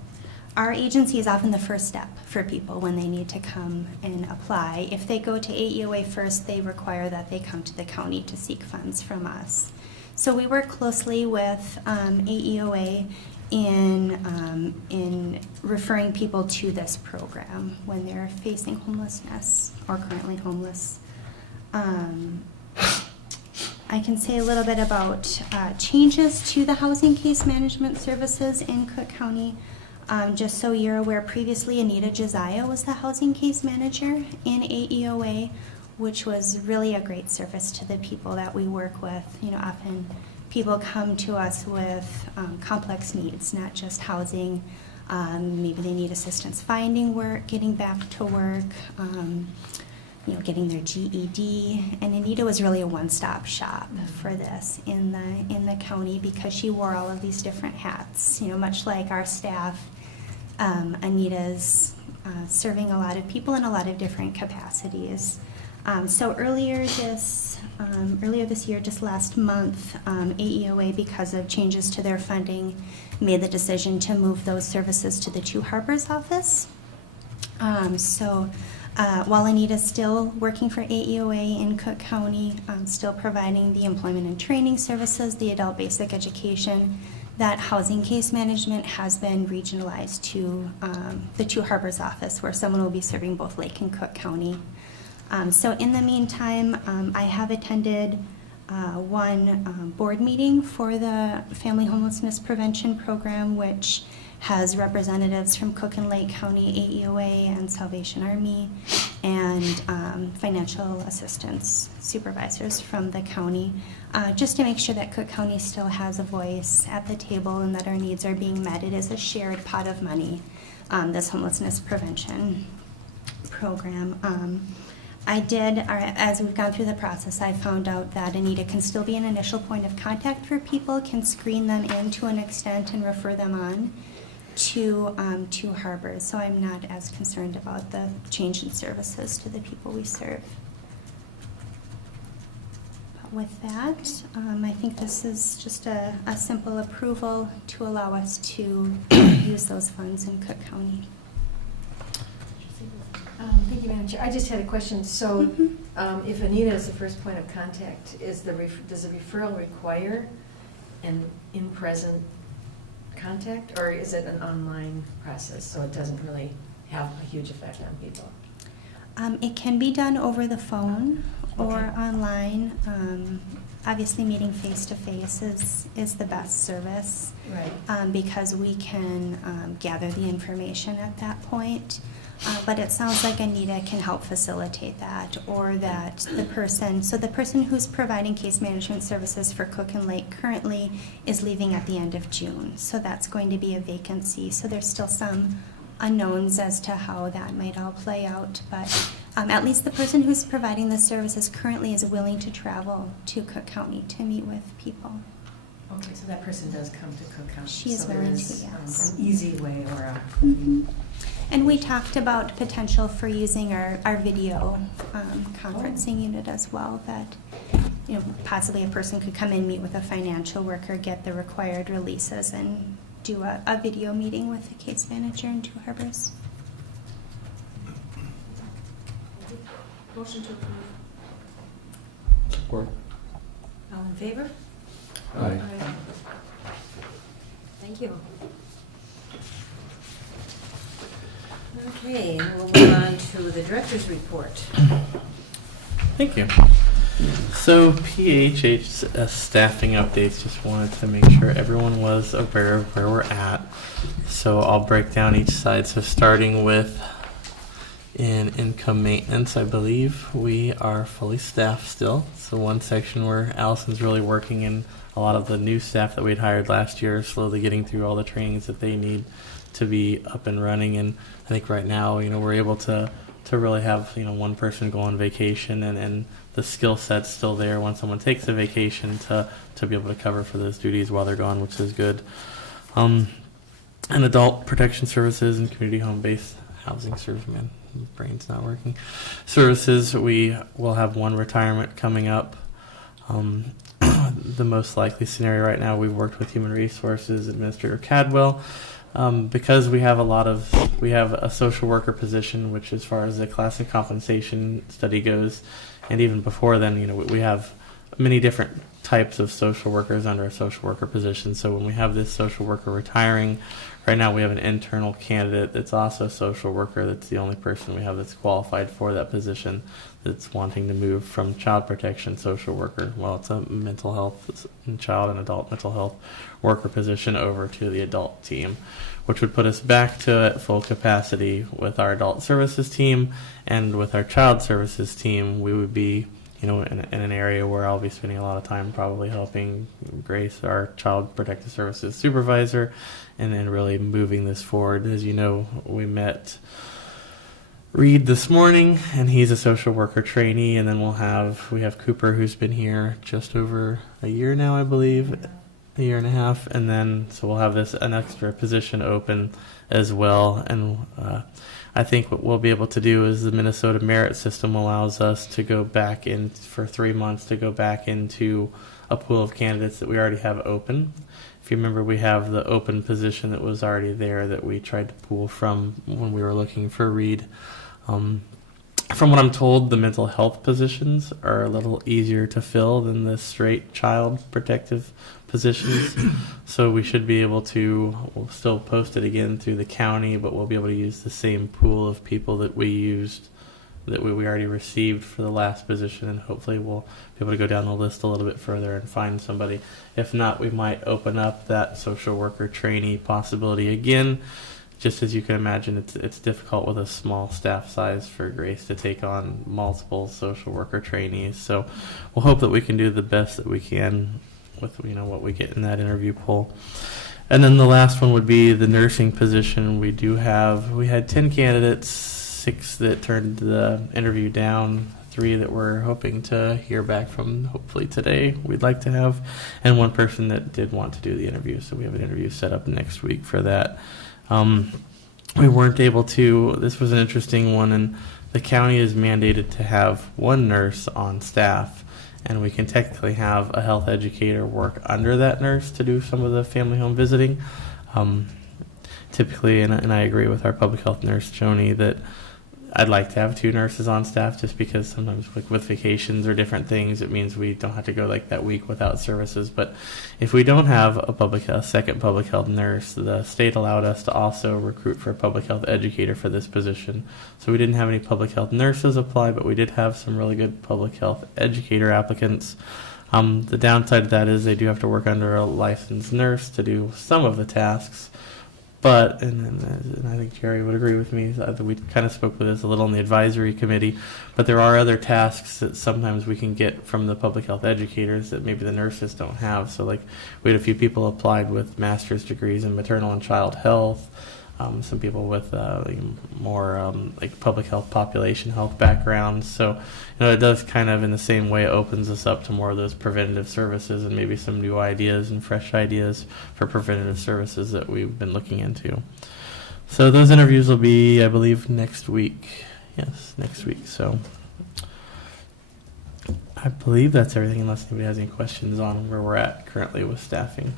our agency is often the first step for people when they need to come and apply. If they go to AEOA first, they require that they come to the county to seek funds from us. So we work closely with AEOA in referring people to this program when they're facing homelessness or currently homeless. I can say a little bit about changes to the housing case management services in Cook County. Just so you're aware, previously Anita Josiah was the housing case manager in AEOA, which was really a great service to the people that we work with. Often people come to us with complex needs, not just housing. Maybe they need assistance finding work, getting back to work, getting their GED. And Anita was really a one-stop shop for this in the county because she wore all of these different hats. Much like our staff, Anita's serving a lot of people in a lot of different capacities. So earlier this year, just last month, AEOA, because of changes to their funding, made the decision to move those services to the Two Harbors office. While Anita's still working for AEOA in Cook County, still providing the employment and training services, the adult basic education, that housing case management has been regionalized to the Two Harbors office, where someone will be serving both Lake and Cook County. So in the meantime, I have attended one board meeting for the Family Homelessness Prevention Program, which has representatives from Cook and Lake County AEOA and Salvation Army, and financial assistance supervisors from the county, just to make sure that Cook County still has a voice at the table and that our needs are being met. It is a shared pot of money, this homelessness prevention program. As we've gone through the process, I found out that Anita can still be an initial point of contact for people, can screen them in to an extent and refer them on to Two Harbors. So I'm not as concerned about the change in services to the people we serve. But with that, I think this is just a simple approval to allow us to use those funds in Cook County. Thank you, Madam Chair. I just had a question. So if Anita is the first point of contact, does the referral require an in-present contact, or is it an online process, so it doesn't really have a huge effect on people? It can be done over the phone or Okay. online. Obviously, meeting face-to-face is the best service. Right. Because we can gather the information at that point. But it sounds like Anita can help facilitate that, or that the person who's providing case management services for Cook and Lake currently is leaving at the end of June. So that's going to be a vacancy. So there's still some unknowns as to how that might all play out. But at least the person who's providing the services currently is willing to travel to Cook County to meet with people. Okay, so that person does come to Cook County. She is so there willing is, to, yes. an easy way or a... Mhm. And we talked about potential for using our video conferencing unit as well, that possibly a person could come in, meet with a financial worker, get the required releases, and do a video meeting with the case manager in Two Harbors. Motion to approve. Support. All in favor? Aye. Thank you. Okay, and we'll move on to the director's report. Thank you. So PHH staffing updates, just wanted to make sure everyone was aware of where we're at. So I'll break down each side. So starting with in income maintenance, I believe we are fully staffed still. So one section where Allison's really working, and a lot of the new staff that we'd hired last year, slowly getting through all the trainings that they need to be up and running. And I think right now, we're able to really have, one person go on vacation, and the skill set's still there when someone takes a vacation to be able to cover for those duties while they're gone, which is good. And adult protection services and community home-based housing service, man, brain's not working. Services, we will have one retirement coming up. The most likely scenario right now, we've worked with Human Resources Administrator Cadwell, because we have a social worker position, which as far as the classic compensation study goes, and even before then, we have many different types of social workers under a social worker position. So when we have this social worker retiring, right now we have an internal candidate that's also a social worker. That's the only person we have that's qualified for that position, that's wanting to move from child protection social worker, well, it's a mental health and child and adult mental health worker position, over to the adult team, which would put us back to at full capacity with our adult services team. And with our child services team, we would be in an area where I'll be spending a lot of time probably helping Grace, our child protective services supervisor, and then really moving this forward. As you know, we met Reid this morning, and he's a social worker trainee, and then we have Cooper, who's been here just over a year now, I believe, a year and a half, and then so we'll have an extra position open as well. And I think what we'll be able to do is the Minnesota merit system allows us to go back in for 3 months to go back into a pool of candidates that we already have open. If you remember, we have the open position that was already there that we tried to pull from when we were looking for Reid. From what I'm told, the mental health positions are a little easier to fill than the straight child protective positions. So we should be able to, we'll still post it again through the county, but we'll be able to use the same pool of people that we used, that we already received for the last position, and hopefully we'll be able to go down the list a little bit further and find somebody. If not, we might open up that social worker trainee possibility again. Just as you can imagine, it's difficult with a small staff size for Grace to take on multiple social worker trainees. So we'll hope that we can do the best that we can with what we get in that interview poll. And then the last one would be the nursing position. We had 10 candidates, 6 that turned the interview down, 3 that we're hoping to hear back from hopefully today we'd like to have, and 1 person that did want to do the interview. So we have an interview set up next week for that. We weren't able to, this was an interesting one, and the county is mandated to have 1 nurse on staff, and we can technically have a health educator work under that nurse to do some of the family home visiting. Typically, and I agree with our public health nurse, Joni, that I'd like to have 2 nurses on staff, just because sometimes with vacations or different things, it means we don't have to go like that week without services. But if we don't have a second public health nurse, the state allowed us to also recruit for a public health educator for this position. So we didn't have any public health nurses apply, but we did have some really good public health educator applicants. The downside of that is they do have to work under a licensed nurse to do some of the tasks. But, and I think Jerry would agree with me, that we kind of spoke with this a little in the advisory committee, but there are other tasks that sometimes we can get from the public health educators that maybe the nurses don't have. So like we had a few people applied with master's degrees in maternal and child health, some people with more like public health, population health backgrounds. So it does kind of in the same way opens us up to more of those preventative services and maybe some new ideas and fresh ideas for preventative services that we've been looking into. So those interviews will be, I believe, next week. Yes, next week. So I believe that's everything, unless anybody has any questions on where we're at currently with staffing.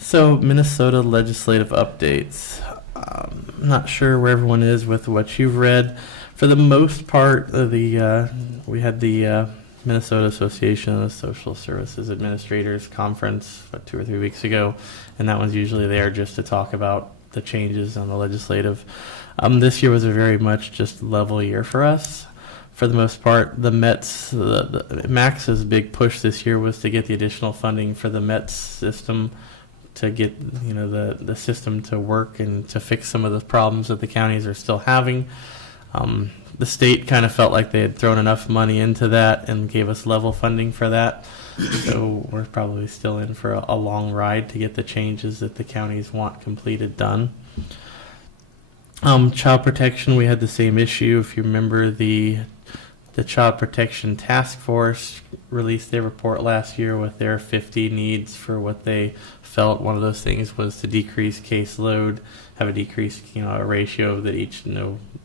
So Minnesota legislative updates. I'm not sure where everyone is with what you've read. For the most part, we had the Minnesota Association of Social Services Administrators conference about 2 or 3 weeks ago, and that one's usually there just to talk about the changes on the legislative. This year was a very much just level year for us. For the most part, the Mets, the Max's big push this year was to get the additional funding for the Mets system to get, you know, the system to work and to fix some of the problems that the counties are still having. The state kind of felt like they had thrown enough money into that and gave us level funding for that. So we're probably still in for a long ride to get the changes that the counties want completed done. Child protection, we had the same issue. If you remember, the Child Protection Task Force released their report last year with their 50 needs for what they felt. One of those things was to decrease caseload, have a decreased, a ratio that each,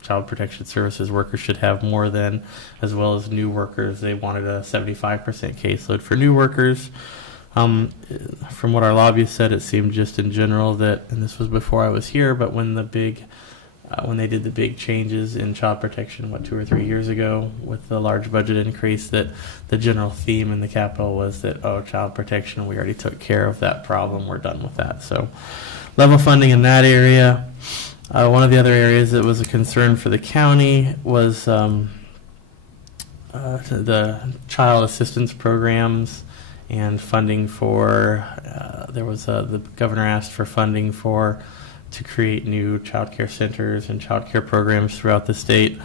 child protection services workers should have more than, as well as new workers. They wanted a 75% caseload for new workers. From what our lobbyist said, it seemed just in general that, and this was before I was here, but when when they did the big changes in child protection, 2 or 3 years ago, with the large budget increase, that the general theme in the Capitol was that, child protection, we already took care of that problem, we're done with that. So level funding in that area. One of the other areas that was a concern for the county was the child assistance programs and funding for, the governor asked for funding to create new child care centers and child care programs throughout the state.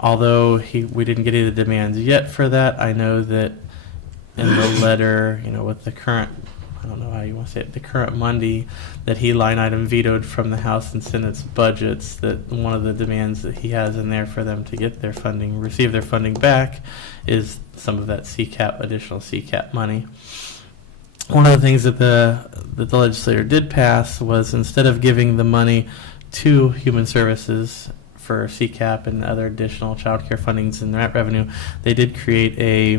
Although we didn't get any of the demands yet for that, I know that in the letter, with the current, I don't know how you want to say it, the current Monday, that he line item vetoed from the House and Senate's budgets, that one of the demands that he has in there for them to get their funding, receive their funding back, is some of that additional CCAP money. One of the things that the legislature did pass was, instead of giving the money to Human Services for CCAP and other additional child care fundings and that revenue, they did create a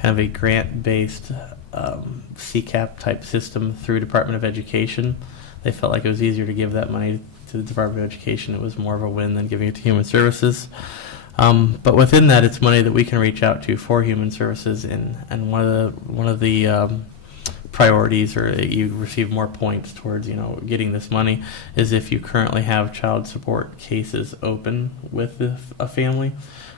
kind of a grant-based CCAP type system through Department of Education. They felt like it was easier to give that money to the Department of Education. It was more of a win than giving it to Human Services. But within that, it's money that we can reach out to for Human Services, and one of the priorities, or you receive more points towards getting this money, is if you currently have child support cases open with a family.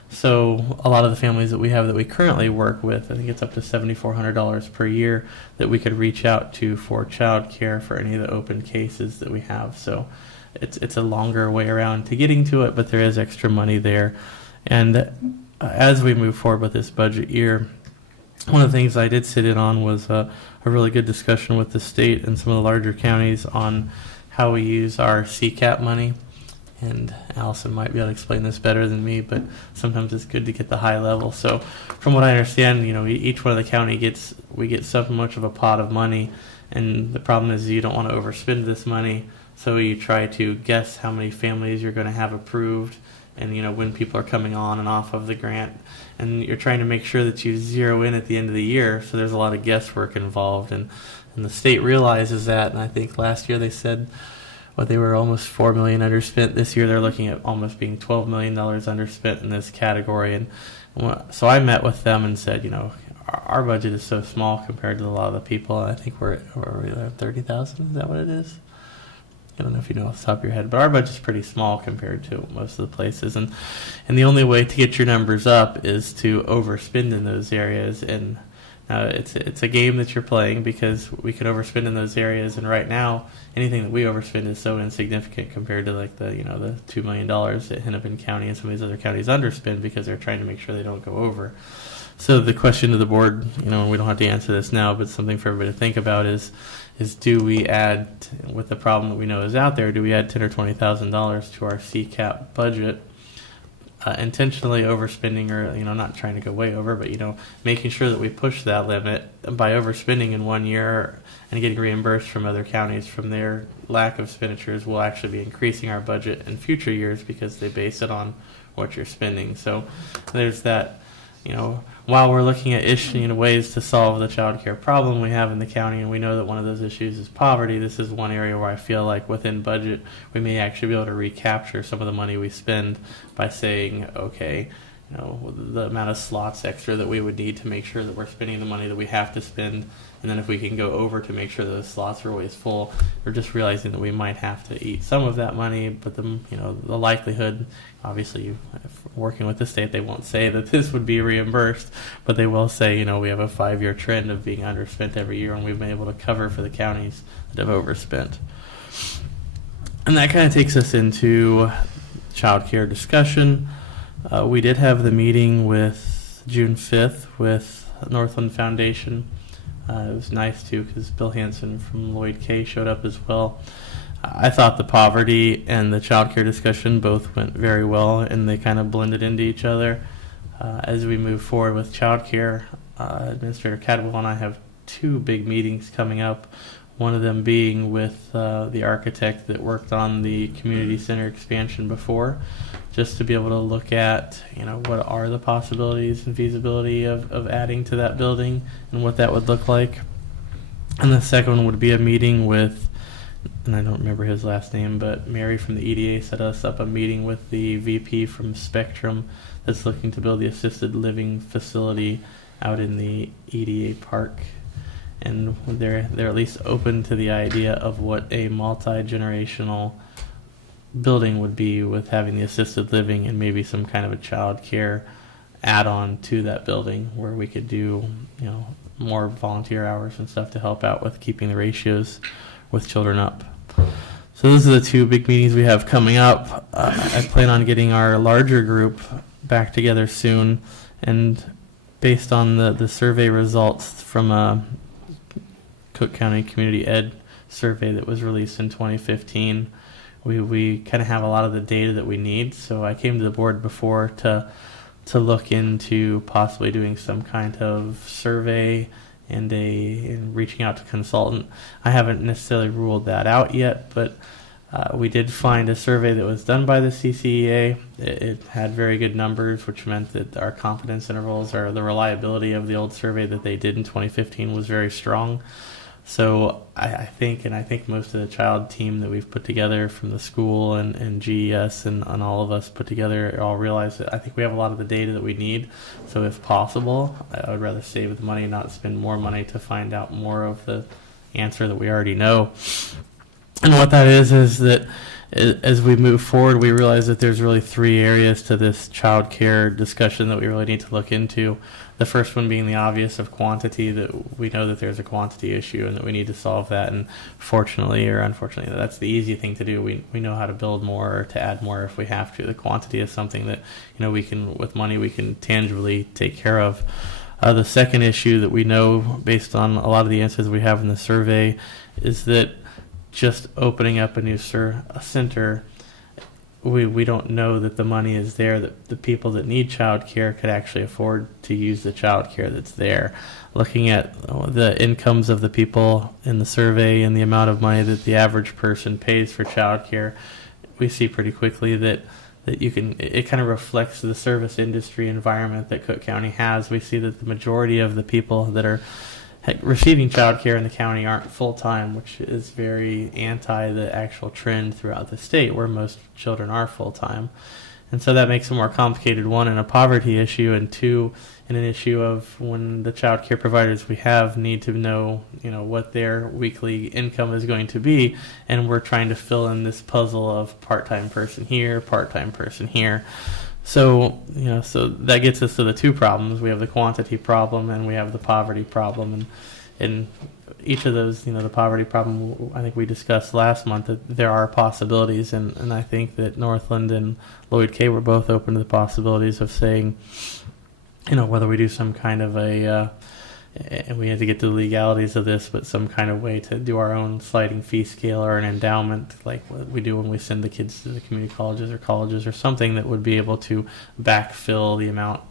So a lot of the families that we have that we currently work with, I think it's up to $7,400 per year that we could reach out to for child care for any of the open cases that we have. So it's a longer way around to getting to it, but there is extra money there. And as we move forward with this budget year, one of the things I did sit in on was a really good discussion with the state and some of the larger counties on how we use our CCAP money. And Allison might be able to explain this better than me, but sometimes it's good to get the high level. So from what I understand, each one of the county we get so much of a pot of money, and the problem is you don't want to overspend this money, so you try to guess how many families you're going to have approved, and when people are coming on and off of the grant, and you're trying to make sure that you zero in at the end of the year. So there's a lot of guesswork involved, and the state realizes that. And I think last year they said they were almost $4 million underspent. This year they're looking at almost being $12 million underspent in this category. And so I met with them and said, our budget is so small compared to a lot of the people. I think we're at 30,000. Is that what it is? I don't know if you know off the top of your head, but our budget's pretty small compared to most of the places. And the only way to get your numbers up is to overspend in those areas. And it's a game that you're playing, because we can overspend in those areas. And right now, anything that we overspend is so insignificant compared to the $2 million that Hennepin County and some of these other counties underspend, because they're trying to make sure they don't go over. So the question to the board, and we don't have to answer this now, but something for everybody to think about is do we add, with the problem that we know is out there, do we add $10,000 or $20,000 to our CCAP budget, intentionally overspending, or not trying to go way over, but making sure that we push that limit by overspending in 1 year and getting reimbursed from other counties from their lack of expenditures will actually be increasing our budget in future years, because they base it on what you're spending. So there's that. While we're looking at ways to solve the child care problem we have in the county, and we know that one of those issues is poverty, this is one area where I feel like within budget we may actually be able to recapture some of the money we spend by saying, okay, you know, the amount of slots extra that we would need to make sure that we're spending the money that we have to spend. And then if we can go over to make sure those slots are always full, we're just realizing that we might have to eat some of that money, but the likelihood, obviously, if working with the state, they won't say that this would be reimbursed, but they will say, we have a 5-year trend of being underspent every year, and we've been able to cover for the counties that have overspent. And that kind of takes us into childcare discussion. We did have the meeting with June 5th with Northland Foundation. It was nice too because Bill Hansen from Lloyd K showed up as well. I thought the poverty and the childcare discussion both went very well, and they kind of blended into each other. As we move forward with childcare, Administrator Cadwell and I have 2 big meetings coming up. One of them being with the architect that worked on the community center expansion before, just to be able to look at, what are the possibilities and feasibility of adding to that building and what that would look like. And the second one would be a meeting with, and I don't remember his last name, but Mary from the EDA set us up a meeting with the VP from Spectrum that's looking to build the assisted living facility out in the EDA park. And they're at least open to the idea of what a multi-generational building would be, with having the assisted living and maybe some kind of a child care add-on to that building where we could do, more volunteer hours and stuff to help out with keeping the ratios with children up. So those are the 2 big meetings we have coming up. I plan on getting our larger group back together soon, and based on the survey results from a Cook County Community Ed survey that was released in 2015, we kind of have a lot of the data that we need. So I came to the board before to look into possibly doing some kind of survey and reaching out to a consultant. I haven't necessarily ruled that out yet, but we did find a survey that was done by the CCEA. It had very good numbers, which meant that our confidence intervals, or the reliability of the old survey that they did in 2015, was very strong. So I think most of the child team that we've put together from the school and GES and all of us put together all realize that I think we have a lot of the data that we need. So if possible, I would rather save the money and not spend more money to find out more of the answer that we already know. And what that is that as we move forward, we realize that there's really 3 areas to this child care discussion that we really need to look into. The first one being the obvious of quantity, that we know that there's a quantity issue and that we need to solve that. And fortunately or unfortunately, that's the easy thing to do. We know how to build more or to add more if we have to. The quantity is something that, we can, with money, we can tangibly take care of. The second issue that we know, based on a lot of the answers we have in the survey, is that just opening up a new center, we don't know that the money is there, that the people that need child care could actually afford to use the child care that's there. Looking at the incomes of the people in the survey and the amount of money that the average person pays for child care, we see pretty quickly that it kind of reflects the service industry environment that Cook County has. We see that the majority of the people that are receiving child care in the county aren't full-time, which is very anti the actual trend throughout the state where most children are full-time. And so that makes a more complicated, one, in a poverty issue, and 2, in an issue of when the child care providers we have need to know, what their weekly income is going to be, and we're trying to fill in this puzzle of part-time person here, part-time person here. So, so that gets us to the 2 problems. We have the quantity problem and we have the poverty problem. And each of those, the poverty problem, I think we discussed last month that there are possibilities. And I think that Northland and Lloyd K were both open to the possibilities of saying, whether we do some kind of and we had to get to the legalities of this, but some kind of way to do our own sliding fee scale or an endowment like what we do when we send the kids to the community colleges or something that would be able to backfill the amount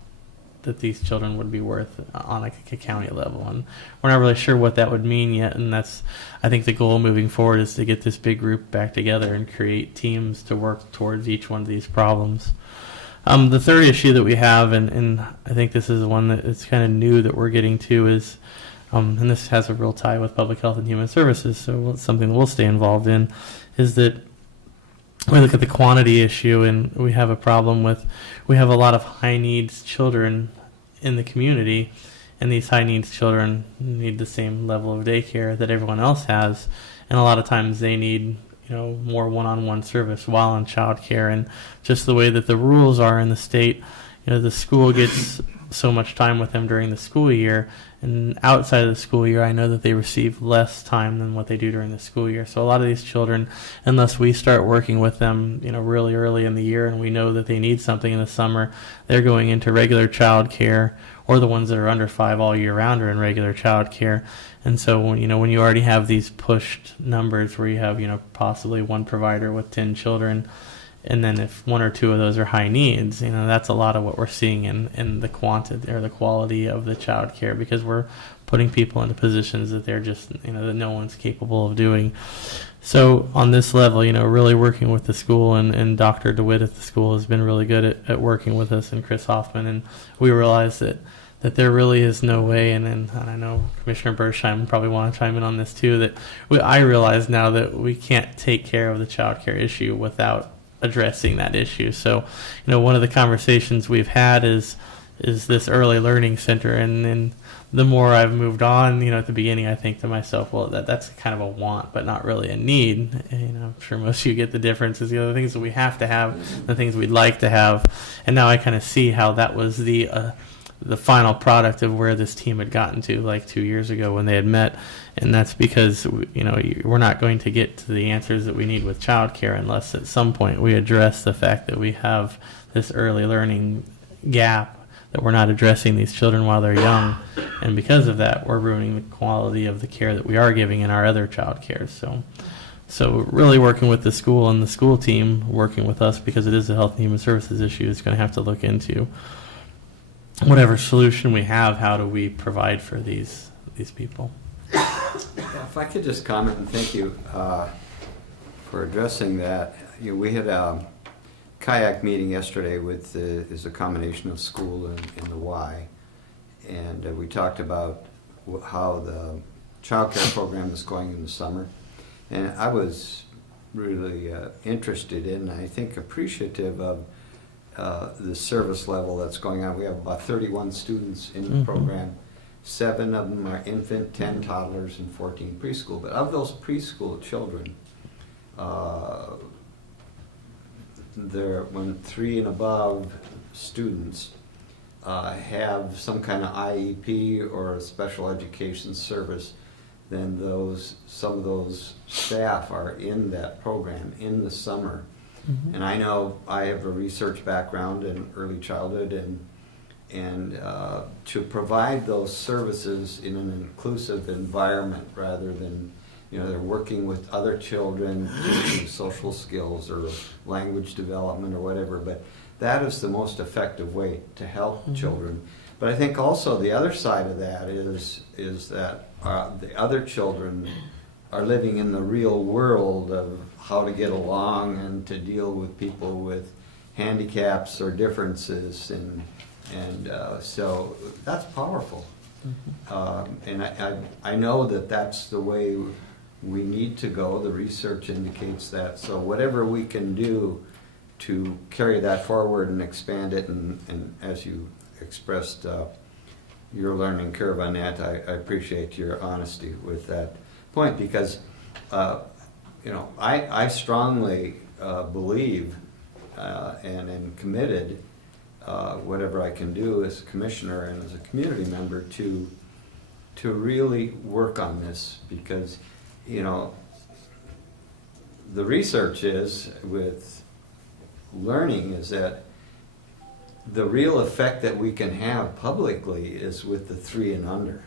that these children would be worth on a county level. And we're not really sure what that would mean yet, and that's, I think, the goal moving forward is to get this big group back together and create teams to work towards each one of these problems. The third issue that we have, and I think this is one that it's kind of new that we're getting to, is, and this has a real tie with public health and human services, so it's something that we'll stay involved in, is that we look at the quantity issue, and we have a problem with, we have a lot of high needs children in the community, and these high needs children need the same level of daycare that everyone else has, and a lot of times they need, you know, more one-on-one service while in childcare. And just the way that the rules are in the state, you know, the school gets so much time with them during the school year, and outside of the school year I know that they receive less time than what they do during the school year. So a lot of these children, unless we start working with them, you know, really early in the year, and we know that they need something in the summer, they're going into regular child care, or the ones that are under 5 all year round are in regular child care. And so when, you know, when you already have these pushed numbers where you have, you know, possibly one provider with 10 children, and then if 1 or 2 of those are high needs, you know, that's a lot of what we're seeing in the quantity or the quality of the child care, because we're putting people into positions that they're just, you know, that no one's capable of doing. So on this level, you know, really working with the school, and Dr. DeWitt at the school has been really good at working with us, and Chris Hoffman, and we realize that there really is no way, and I know Commissioner Bersheim probably want to chime in on this too, that I realize now that we can't take care of the child care issue without addressing that issue. So, you know, one of the conversations we've had is this early learning center, and the more I've moved on, you know, at the beginning I think to myself, well, that's kind of a want but not really a need. And, you know, I'm sure most of you get the differences, the other things that we have to have, the things we'd like to have. And now I kind of see how that was the final product of where this team had gotten to like 2 years ago when they had met. And that's because, you know, we're not going to get to the answers that we need with childcare unless at some point we address the fact that we have this early learning gap, that we're not addressing these children while they're young. And because of that, we're ruining the quality of the care that we are giving in our other child care. So really working with the school and the school team, working with us, because it is a health and human services issue, is going to have to look into whatever solution we have, how do we provide for these people. If I could just comment, and thank you for addressing that. You know, we had a kayak meeting yesterday with is a combination of school and the Y, and we talked about how the child care program is going in the summer, and I was really interested in, I think appreciative of the service level that's going on. We have about 31 students in the program. 7 of them are infant, 10 toddlers, and 14 preschool. But of those preschool children, when 3 and above students have some kind of IEP or a special education service, then some of those staff are in that program in the summer. And I know I have a research background in early childhood, and to provide those services in an inclusive environment rather than, you know, they're working with other children teaching social skills or language development or whatever, but that is the most effective way to help children. But I think also the other side of that is that the other children are living in the real world of how to get along and to deal with people with handicaps or differences, and so that's powerful. And I know that that's the way we need to go. The research indicates that. So whatever we can do to carry that forward and expand it, and as you expressed your learning curve on that, I appreciate your honesty with that point, because you know, I strongly believe and am committed, whatever I can do as a commissioner and as a community member, to really work on this, because, you know, the research is with learning is that the real effect that we can have publicly is with the 3 and under.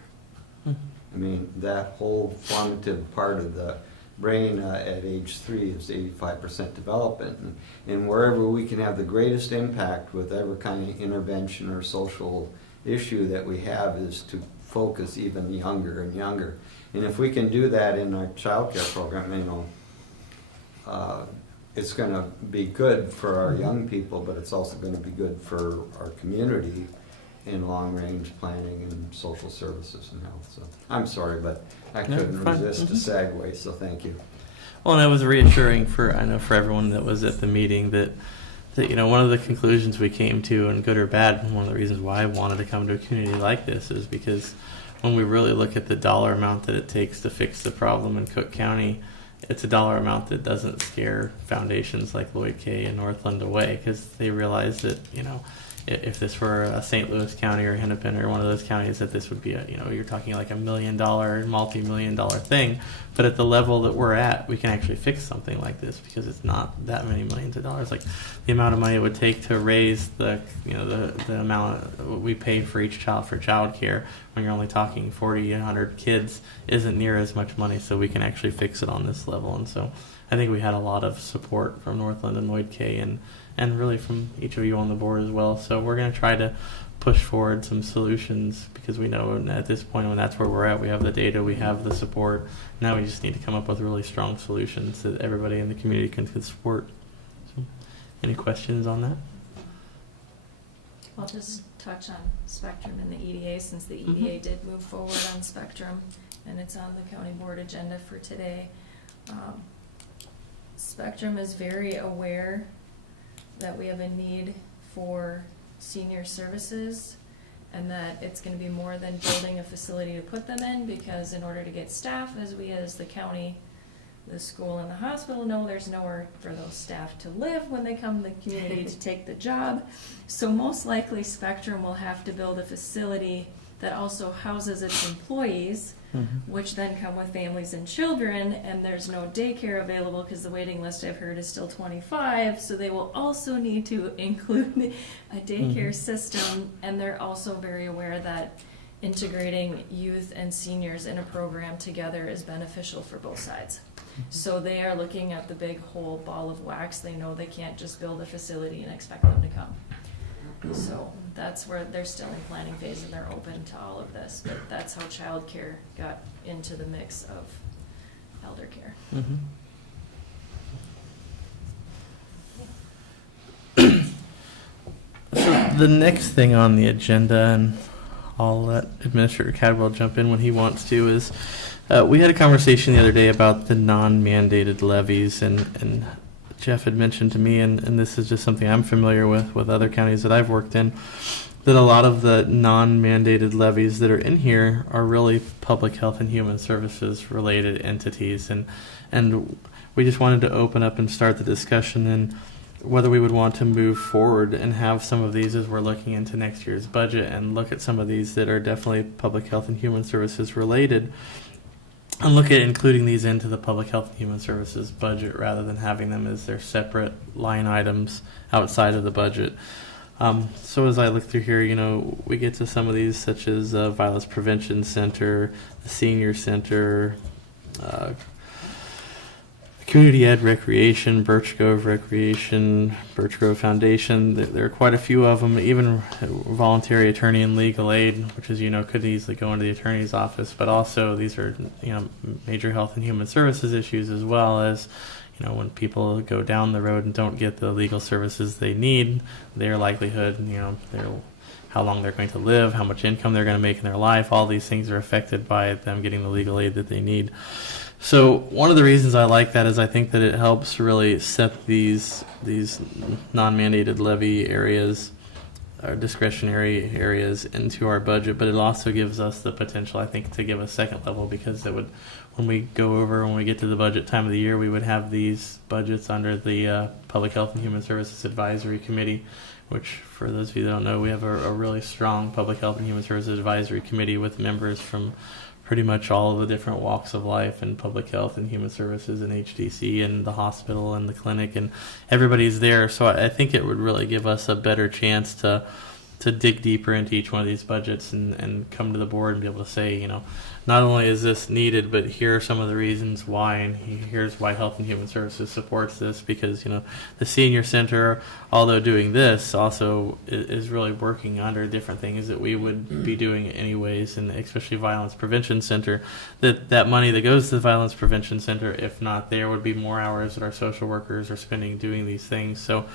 I mean, that whole formative part of the brain at age 3 is 85% development, and wherever we can have the greatest impact with every kind of intervention or social issue that we have is to focus even younger and younger. And if we can do that in our child care program, you know, it's going to be good for our young people, but it's also going to be good for our community in long-range planning and social services and health. So I'm sorry, but I couldn't resist a segue, so thank you. Well, and it was reassuring for everyone that was at the meeting that one of the conclusions we came to, and good or bad, one of the reasons why I wanted to come to a community like this is because when we really look at the dollar amount that it takes to fix the problem in Cook County, it's a dollar amount that doesn't scare foundations like Lloyd K. and Northland away, because they realize that if this were a St. Louis County or Hennepin or one of those counties, that this would be you're talking like $1 million, multi-million-dollar thing. But at the level that we're at, we can actually fix something like this because it's not that many millions of dollars. Like the amount of money it would take to raise the amount we pay for each child for childcare when you're only talking 40, 100 kids isn't near as much money. So we can actually fix it on this level. And so I think we had a lot of support from Northland and Lloyd K. and really from each of you on the board as well. So we're going to try to push forward some solutions because we know at this point when that's where we're at, we have the data, we have the support. Now we just need to come up with really strong solutions that everybody in the community can support. So, any questions on that? I'll just touch on Spectrum and the EDA since the EDA did move forward on Spectrum and it's on the county board agenda for today. Spectrum is very aware that we have a need for senior services and that it's going to be more than building a facility to put them in, because in order to get staff, as the county, the school, and the hospital know, there's nowhere for those staff to live when they come to the community to take the job. So most likely Spectrum will have to build a facility that also houses its employees, which then come with families and children, and there's no daycare available because the waiting list I've heard is still 25, so they will also need to include a daycare system, and they're also very aware that integrating youth and seniors in a program together is beneficial for both sides. So they are looking at the big whole ball of wax. They know they can't just build a facility and expect them to come. So that's where they're still in planning phase and they're open to all of this, but that's how childcare got into the mix of elder care. So the next thing on the agenda, and I'll let Administrator Cadwell jump in when he wants to, is we had a conversation the other day about the non-mandated levies, and Jeff had mentioned to me, and this is just something I'm familiar with other counties that I've worked in, that a lot of the non-mandated levies that are in here are really public health and human services related entities, and we just wanted to open up and start the discussion and whether we would want to move forward and have some of these as we're looking into next year's budget and look at some of these that are definitely public health and human services related and look at including these into the public health and human services budget rather than having them as their separate line items outside of the budget. So as I look through here, we get to some of these such as Violence Prevention Center, the Senior Center, Community Ed Recreation, Birch Grove Recreation, Birch Grove Foundation. There are quite a few of them, even voluntary attorney and legal aid, which is, could easily go into the attorney's office, but also these are, major health and human services issues as well as, when people go down the road and don't get the legal services they need, their likelihood, how long they're going to live, how much income they're going to make in their life, all these things are affected by them getting the legal aid that they need. So one of the reasons I like that is I think that it helps really set these non-mandated levy areas, or discretionary areas, into our budget, but it also gives us the potential, I think, to give a second level, because it would, when we get to the budget time of the year, we would have these budgets under the Public Health and Human Services Advisory Committee, which, for those of you that don't know, we have a really strong Public Health and Human Services Advisory Committee with members from pretty much all of the different walks of life in public health and human services and HDC and the hospital and the clinic, and everybody's there. So I think it would really give us a better chance to dig deeper into each one of these budgets and come to the board and be able to say, not only is this needed, but here are some of the reasons why, and here's why Health and Human Services supports this, because, the Senior Center, although doing this, also is really working under different things that we would be doing anyways, and especially Violence Prevention Center, that money that goes to the Violence Prevention Center, if not there, would be more hours that our social workers are spending doing these things. So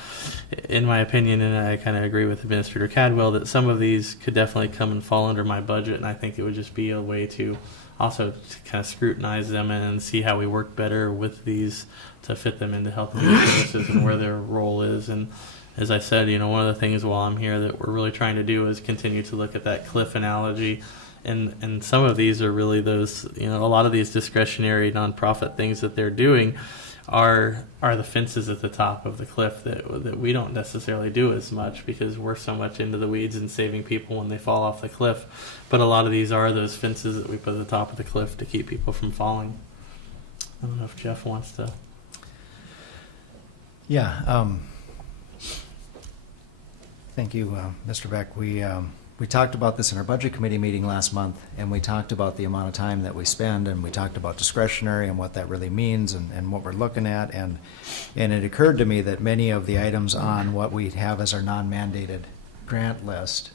in my opinion, and I kind of agree with Administrator Cadwell, that some of these could definitely come and fall under my budget, and I think it would just be a way to also to kind of scrutinize them and see how we work better with these to fit them into health and human services and where their role is. And as I said, one of the things while I'm here that we're really trying to do is continue to look at that cliff analogy. And some of these are really those, a lot of these discretionary nonprofit things that they're doing are the fences at the top of the cliff that we don't necessarily do as much because we're so much into the weeds and saving people when they fall off the cliff. But a lot of these are those fences that we put at the top of the cliff to keep people from falling. I don't know if Jeff wants to. Yeah. Thank you, Mr. Beck. We talked about this in our budget committee meeting last month, and we talked about the amount of time that we spend, and we talked about discretionary and what that really means and what we're looking at. And it occurred to me that many of the items on what we have as our non-mandated grant list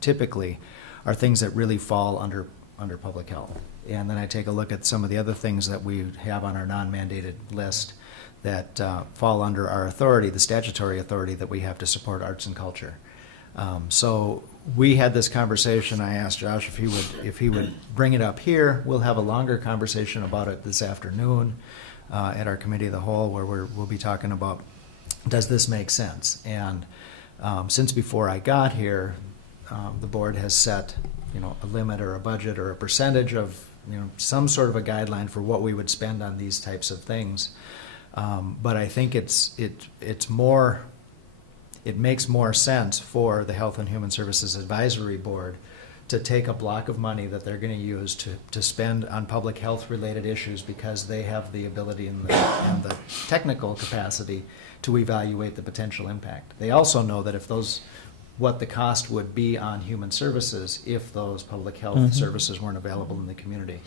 typically are things that really fall under public health. And then I take a look at some of the other things that we have on our non-mandated list that fall under our authority, the statutory authority that we have to support arts and culture. So we had this conversation. I asked Josh if he would bring it up here. We'll have a longer conversation about it this afternoon at our committee of the whole, where we'll be talking about, does this make sense? And since before I got here, the board has set a limit or a budget or a percentage of some sort of a guideline for what we would spend on these types of things. But I think it makes more sense for the Health and Human Services Advisory Board to take a block of money that they're going to use to spend on public health related issues because they have the ability and the technical capacity to evaluate the potential impact. They also know that what the cost would be on human services if those public health services weren't available in the community.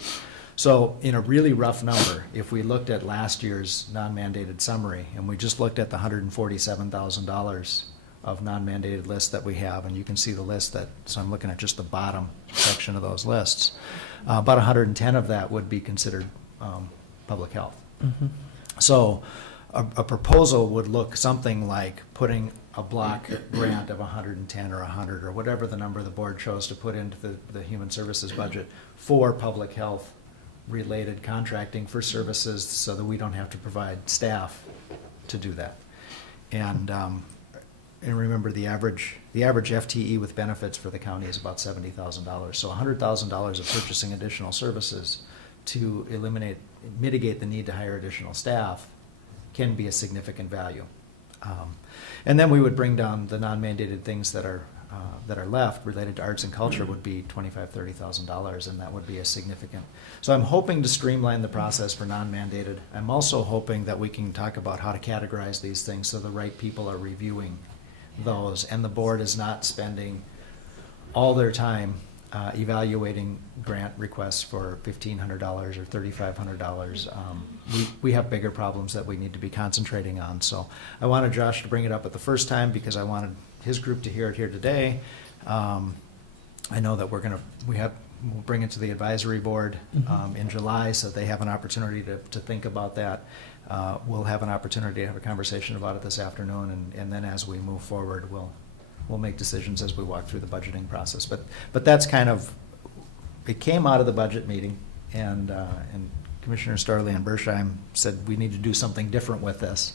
So in a really rough number, if we looked at last year's non-mandated summary and we just looked at the $147,000 of non-mandated lists that we have, and you can see the list so I'm looking at just the bottom section of those lists, about 110 of that would be considered public health. So a proposal would look something like putting a block grant of 110 or 100 or whatever the number the board chose to put into the human services budget for public health related contracting for services so that we don't have to provide staff to do that. And remember the average FTE with benefits for the county is about $70,000. So $100,000 of purchasing additional services to mitigate the need to hire additional staff can be a significant value. And then we would bring down the non-mandated things that are left related to arts and culture would be $25,000, $30,000, and that would be a significant. So I'm hoping to streamline the process for non-mandated. I'm also hoping that we can talk about how to categorize these things so the right people are reviewing those, and the board is not spending all their time evaluating grant requests for $1,500 or $3,500. We have bigger problems that we need to be concentrating on. So I wanted Josh to bring it up at the first time because I wanted his group to hear it here today. I know that we'll bring it to the advisory board in July so they have an opportunity to think about that. We'll have an opportunity to have a conversation about it this afternoon, and then as we move forward, we'll make decisions as we walk through the budgeting process. But that's kind of, it came out of the budget meeting, and Commissioner Starley and Bersheim said we need to do something different with this.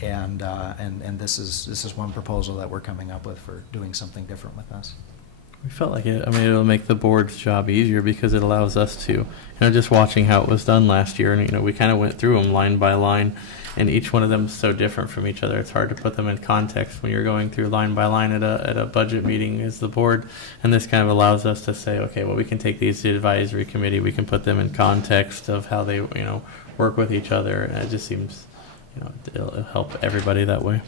And this is one proposal that we're coming up with for doing something different with us. We felt like it'll make the board's job easier because it allows us to, just watching how it was done last year, and we kind of went through them line by line, and each one of them is so different from each other. It's hard to put them in context when you're going through line by line at a budget meeting as the board, and this kind of allows us to say, okay, well, we can take these to the advisory committee, we can put them in context of how they, work with each other, and it just seems, it'll help everybody that way.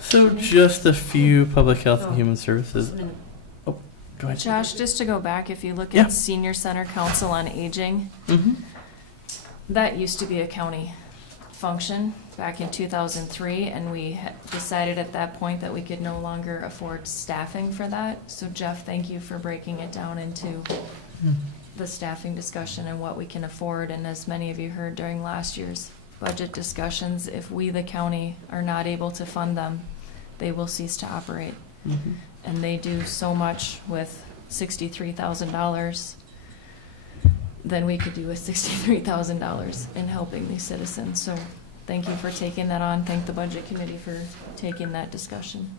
So just a few public health and human services. Oh, go ahead. Josh, just to go back, if you look Yeah. at Senior Center Council on Aging, that used to be a county function back in 2003, and we decided at that point that we could no longer afford staffing for that. So Jeff, thank you for breaking it down into the staffing discussion and what we can afford. And as many of you heard during last year's budget discussions, if we, the county, are not able to fund them, they will cease to operate. Mhm. And they do so much with $63,000 than we could do with $63,000 in helping these citizens. So thank you for taking that on. Thank the Budget Committee for taking that discussion.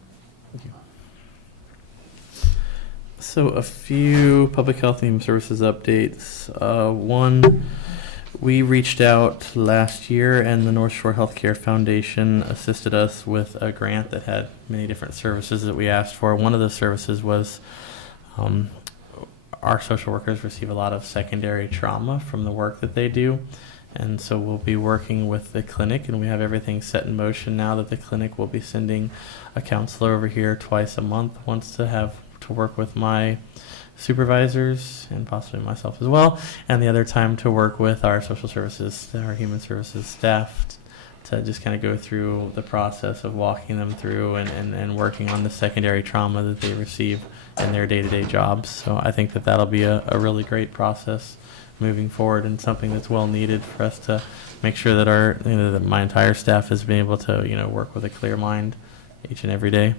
Thank you. So a few public health and human services updates. One, we reached out last year, and the North Shore Healthcare Foundation assisted us with a grant that had many different services that we asked for. One of those services was our social workers receive a lot of secondary trauma from the work that they do. And so we'll be working with the clinic, and we have everything set in motion now that the clinic will be sending a counselor over here twice a month, once to work with my supervisors and possibly myself as well, and the other time to work with our social services, our human services staff, to just kind of go through the process of walking them through and working on the secondary trauma that they receive in their day-to-day jobs. So I think that that'll be a really great process moving forward, and something that's well needed for us to make sure that that my entire staff has been able to work with a clear mind each and every day.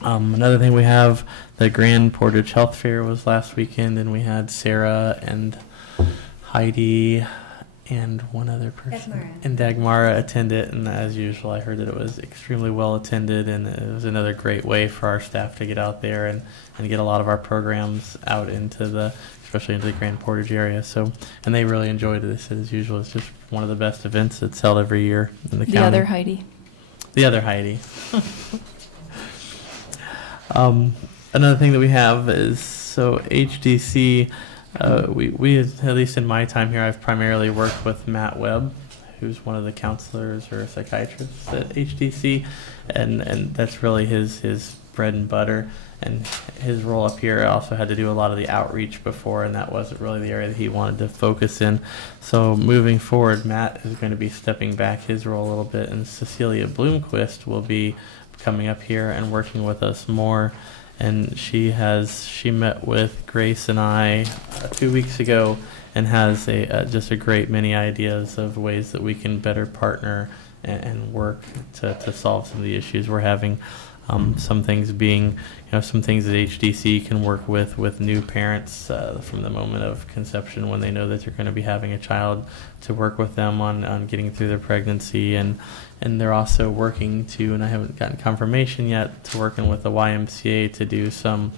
Another thing, we have the Grand Portage Health Fair was last weekend, and we had Sarah and Heidi and one other person. Dagmara. And Dagmara attended, and as usual, I heard that it was extremely well attended, and it was another great way for our staff to get out there and get a lot of our programs out especially into the Grand Portage area. So, and they really enjoyed it. They said, as usual, it's just one of the best events that's held every year in the county. The other Heidi. The other Heidi. Another thing that we have is, so HDC, we at least in my time here, I've primarily worked with Matt Webb, who's one of the counselors or psychiatrists at HDC, and that's really his bread and butter. And his role up here also had to do a lot of the outreach before, and that wasn't really the area that he wanted to focus in. So moving forward, Matt is going to be stepping back his role a little bit, and Cecilia Bloomquist will be coming up here and working with us more. And she met with Grace and I 2 weeks ago, and has just a great many ideas of ways that we can better partner and work to solve some of the issues we're having. Some things being, some things that HDC can work with new parents from the moment of conception, when they know that they're going to be having a child, to work with them on getting through their pregnancy. And they're also working to, and I haven't gotten confirmation yet, to working with the YMCA to do some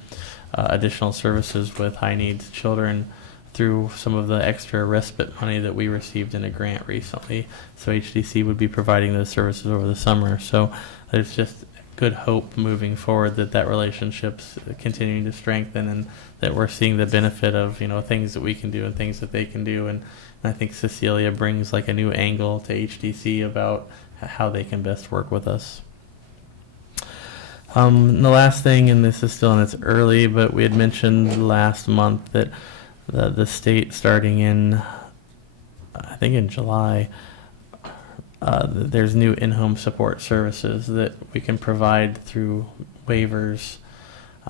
additional services with high needs children through some of the extra respite money that we received in a grant recently. So HDC would be providing those services over the summer. So there's just good hope moving forward that relationship's continuing to strengthen, and that we're seeing the benefit of things that we can do and things that they can do. And I think Cecilia brings like a new angle to HDC about how they can best work with us. The last thing, and this is still in its early, but we had mentioned last month that the state, starting in, I think in July, there's new in-home support services that we can provide through waivers.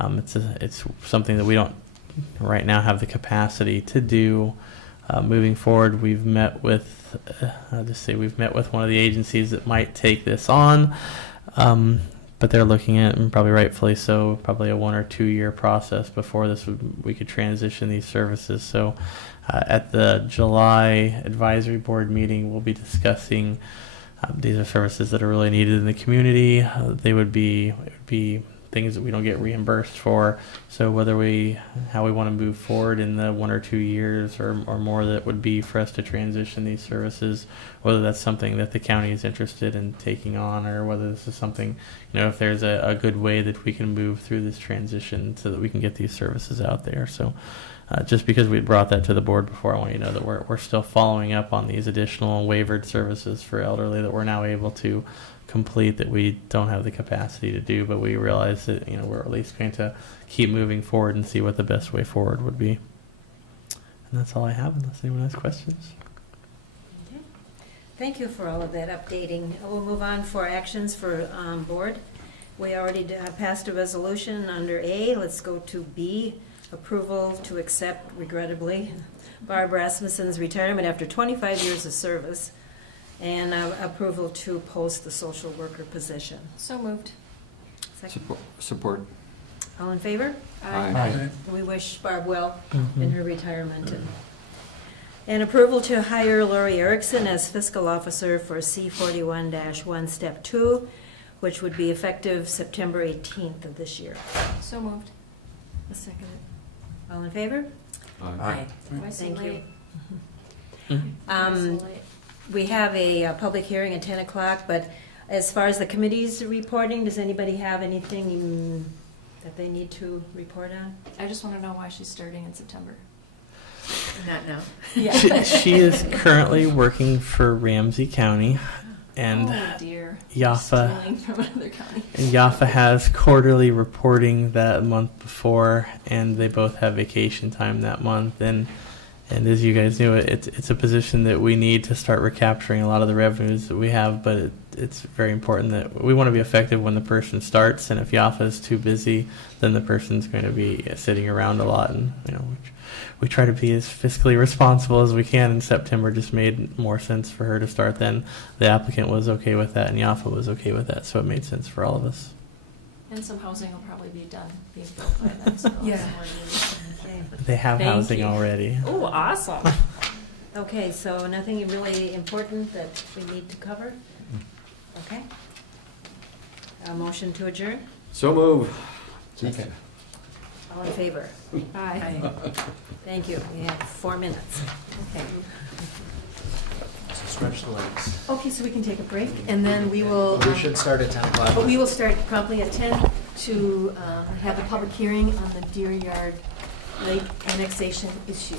It's something that we don't right now have the capacity to do. Moving forward, we've met with one of the agencies that might take this on, but they're looking at, and probably rightfully so, probably a 1 or 2 year process before we could transition these services. So at the July advisory board meeting, we'll be discussing these are services that are really needed in the community. It would be things that we don't get reimbursed for. So how we want to move forward in the 1 or 2 years or more that would be for us to transition these services, whether that's something that the county is interested in taking on, or whether this is something, if there's a good way that we can move through this transition so that we can get these services out there. So just because we brought that to the board before, I want you to know that we're still following up on these additional waivered services for elderly that we're now able to complete, that we don't have the capacity to do, but we realize that we're at least going to keep moving forward and see what the best way forward would be. And that's all I have, unless anyone has questions. Okay. Thank you for all of that updating. We'll move on for actions for board. We already passed a resolution under A. Let's go to B. Approval to accept, regrettably, Barb Rasmussen's retirement after 25 years of service. And approval to post the social worker position. So moved. Second. Support. All in favor? Aye. We wish Barb well Mhm. in her retirement. And approval to hire Lori Erickson as fiscal officer for C41-1, Step 2, which would be effective September 18th of this year. So moved. A second. All in favor? Aye. Why so Thank you. late? Mhm. Why so late? We have a public hearing at 10 o'clock, but as far as the committee's reporting, does anybody have anything that they need to report on? I just want to know why she's starting in September. Not now. She is currently working for Ramsey County, and Oh dear. Yaffa Stealing from another county. and Yaffa has quarterly reporting that month before, and they both have vacation time that month. And as you guys knew, it's a position that we need to start recapturing a lot of the revenues that we have. But it's very important that we want to be effective when the person starts. And if Yaffa is too busy, then the person's going to be sitting around a lot. And we try to be as fiscally responsible as we can. And September just made more sense for her to start. Then the applicant was okay with that, and Yaffa was okay with that, so it made sense for all of us. And some housing will probably be done, being built by then, so. Yeah. Okay. They have Thank housing you. already. Oh, awesome. Okay, so nothing really important that we need to cover? Okay. A motion to adjourn? So move. Second. All in favor? Aye. Thank you. We have 4 minutes. Okay. Stretch the legs. Okay, so we can take a break, and then we will. We should start at 10 o'clock. But we will start promptly at 10 to have a public hearing on the Deer Yard Lake annexation issue.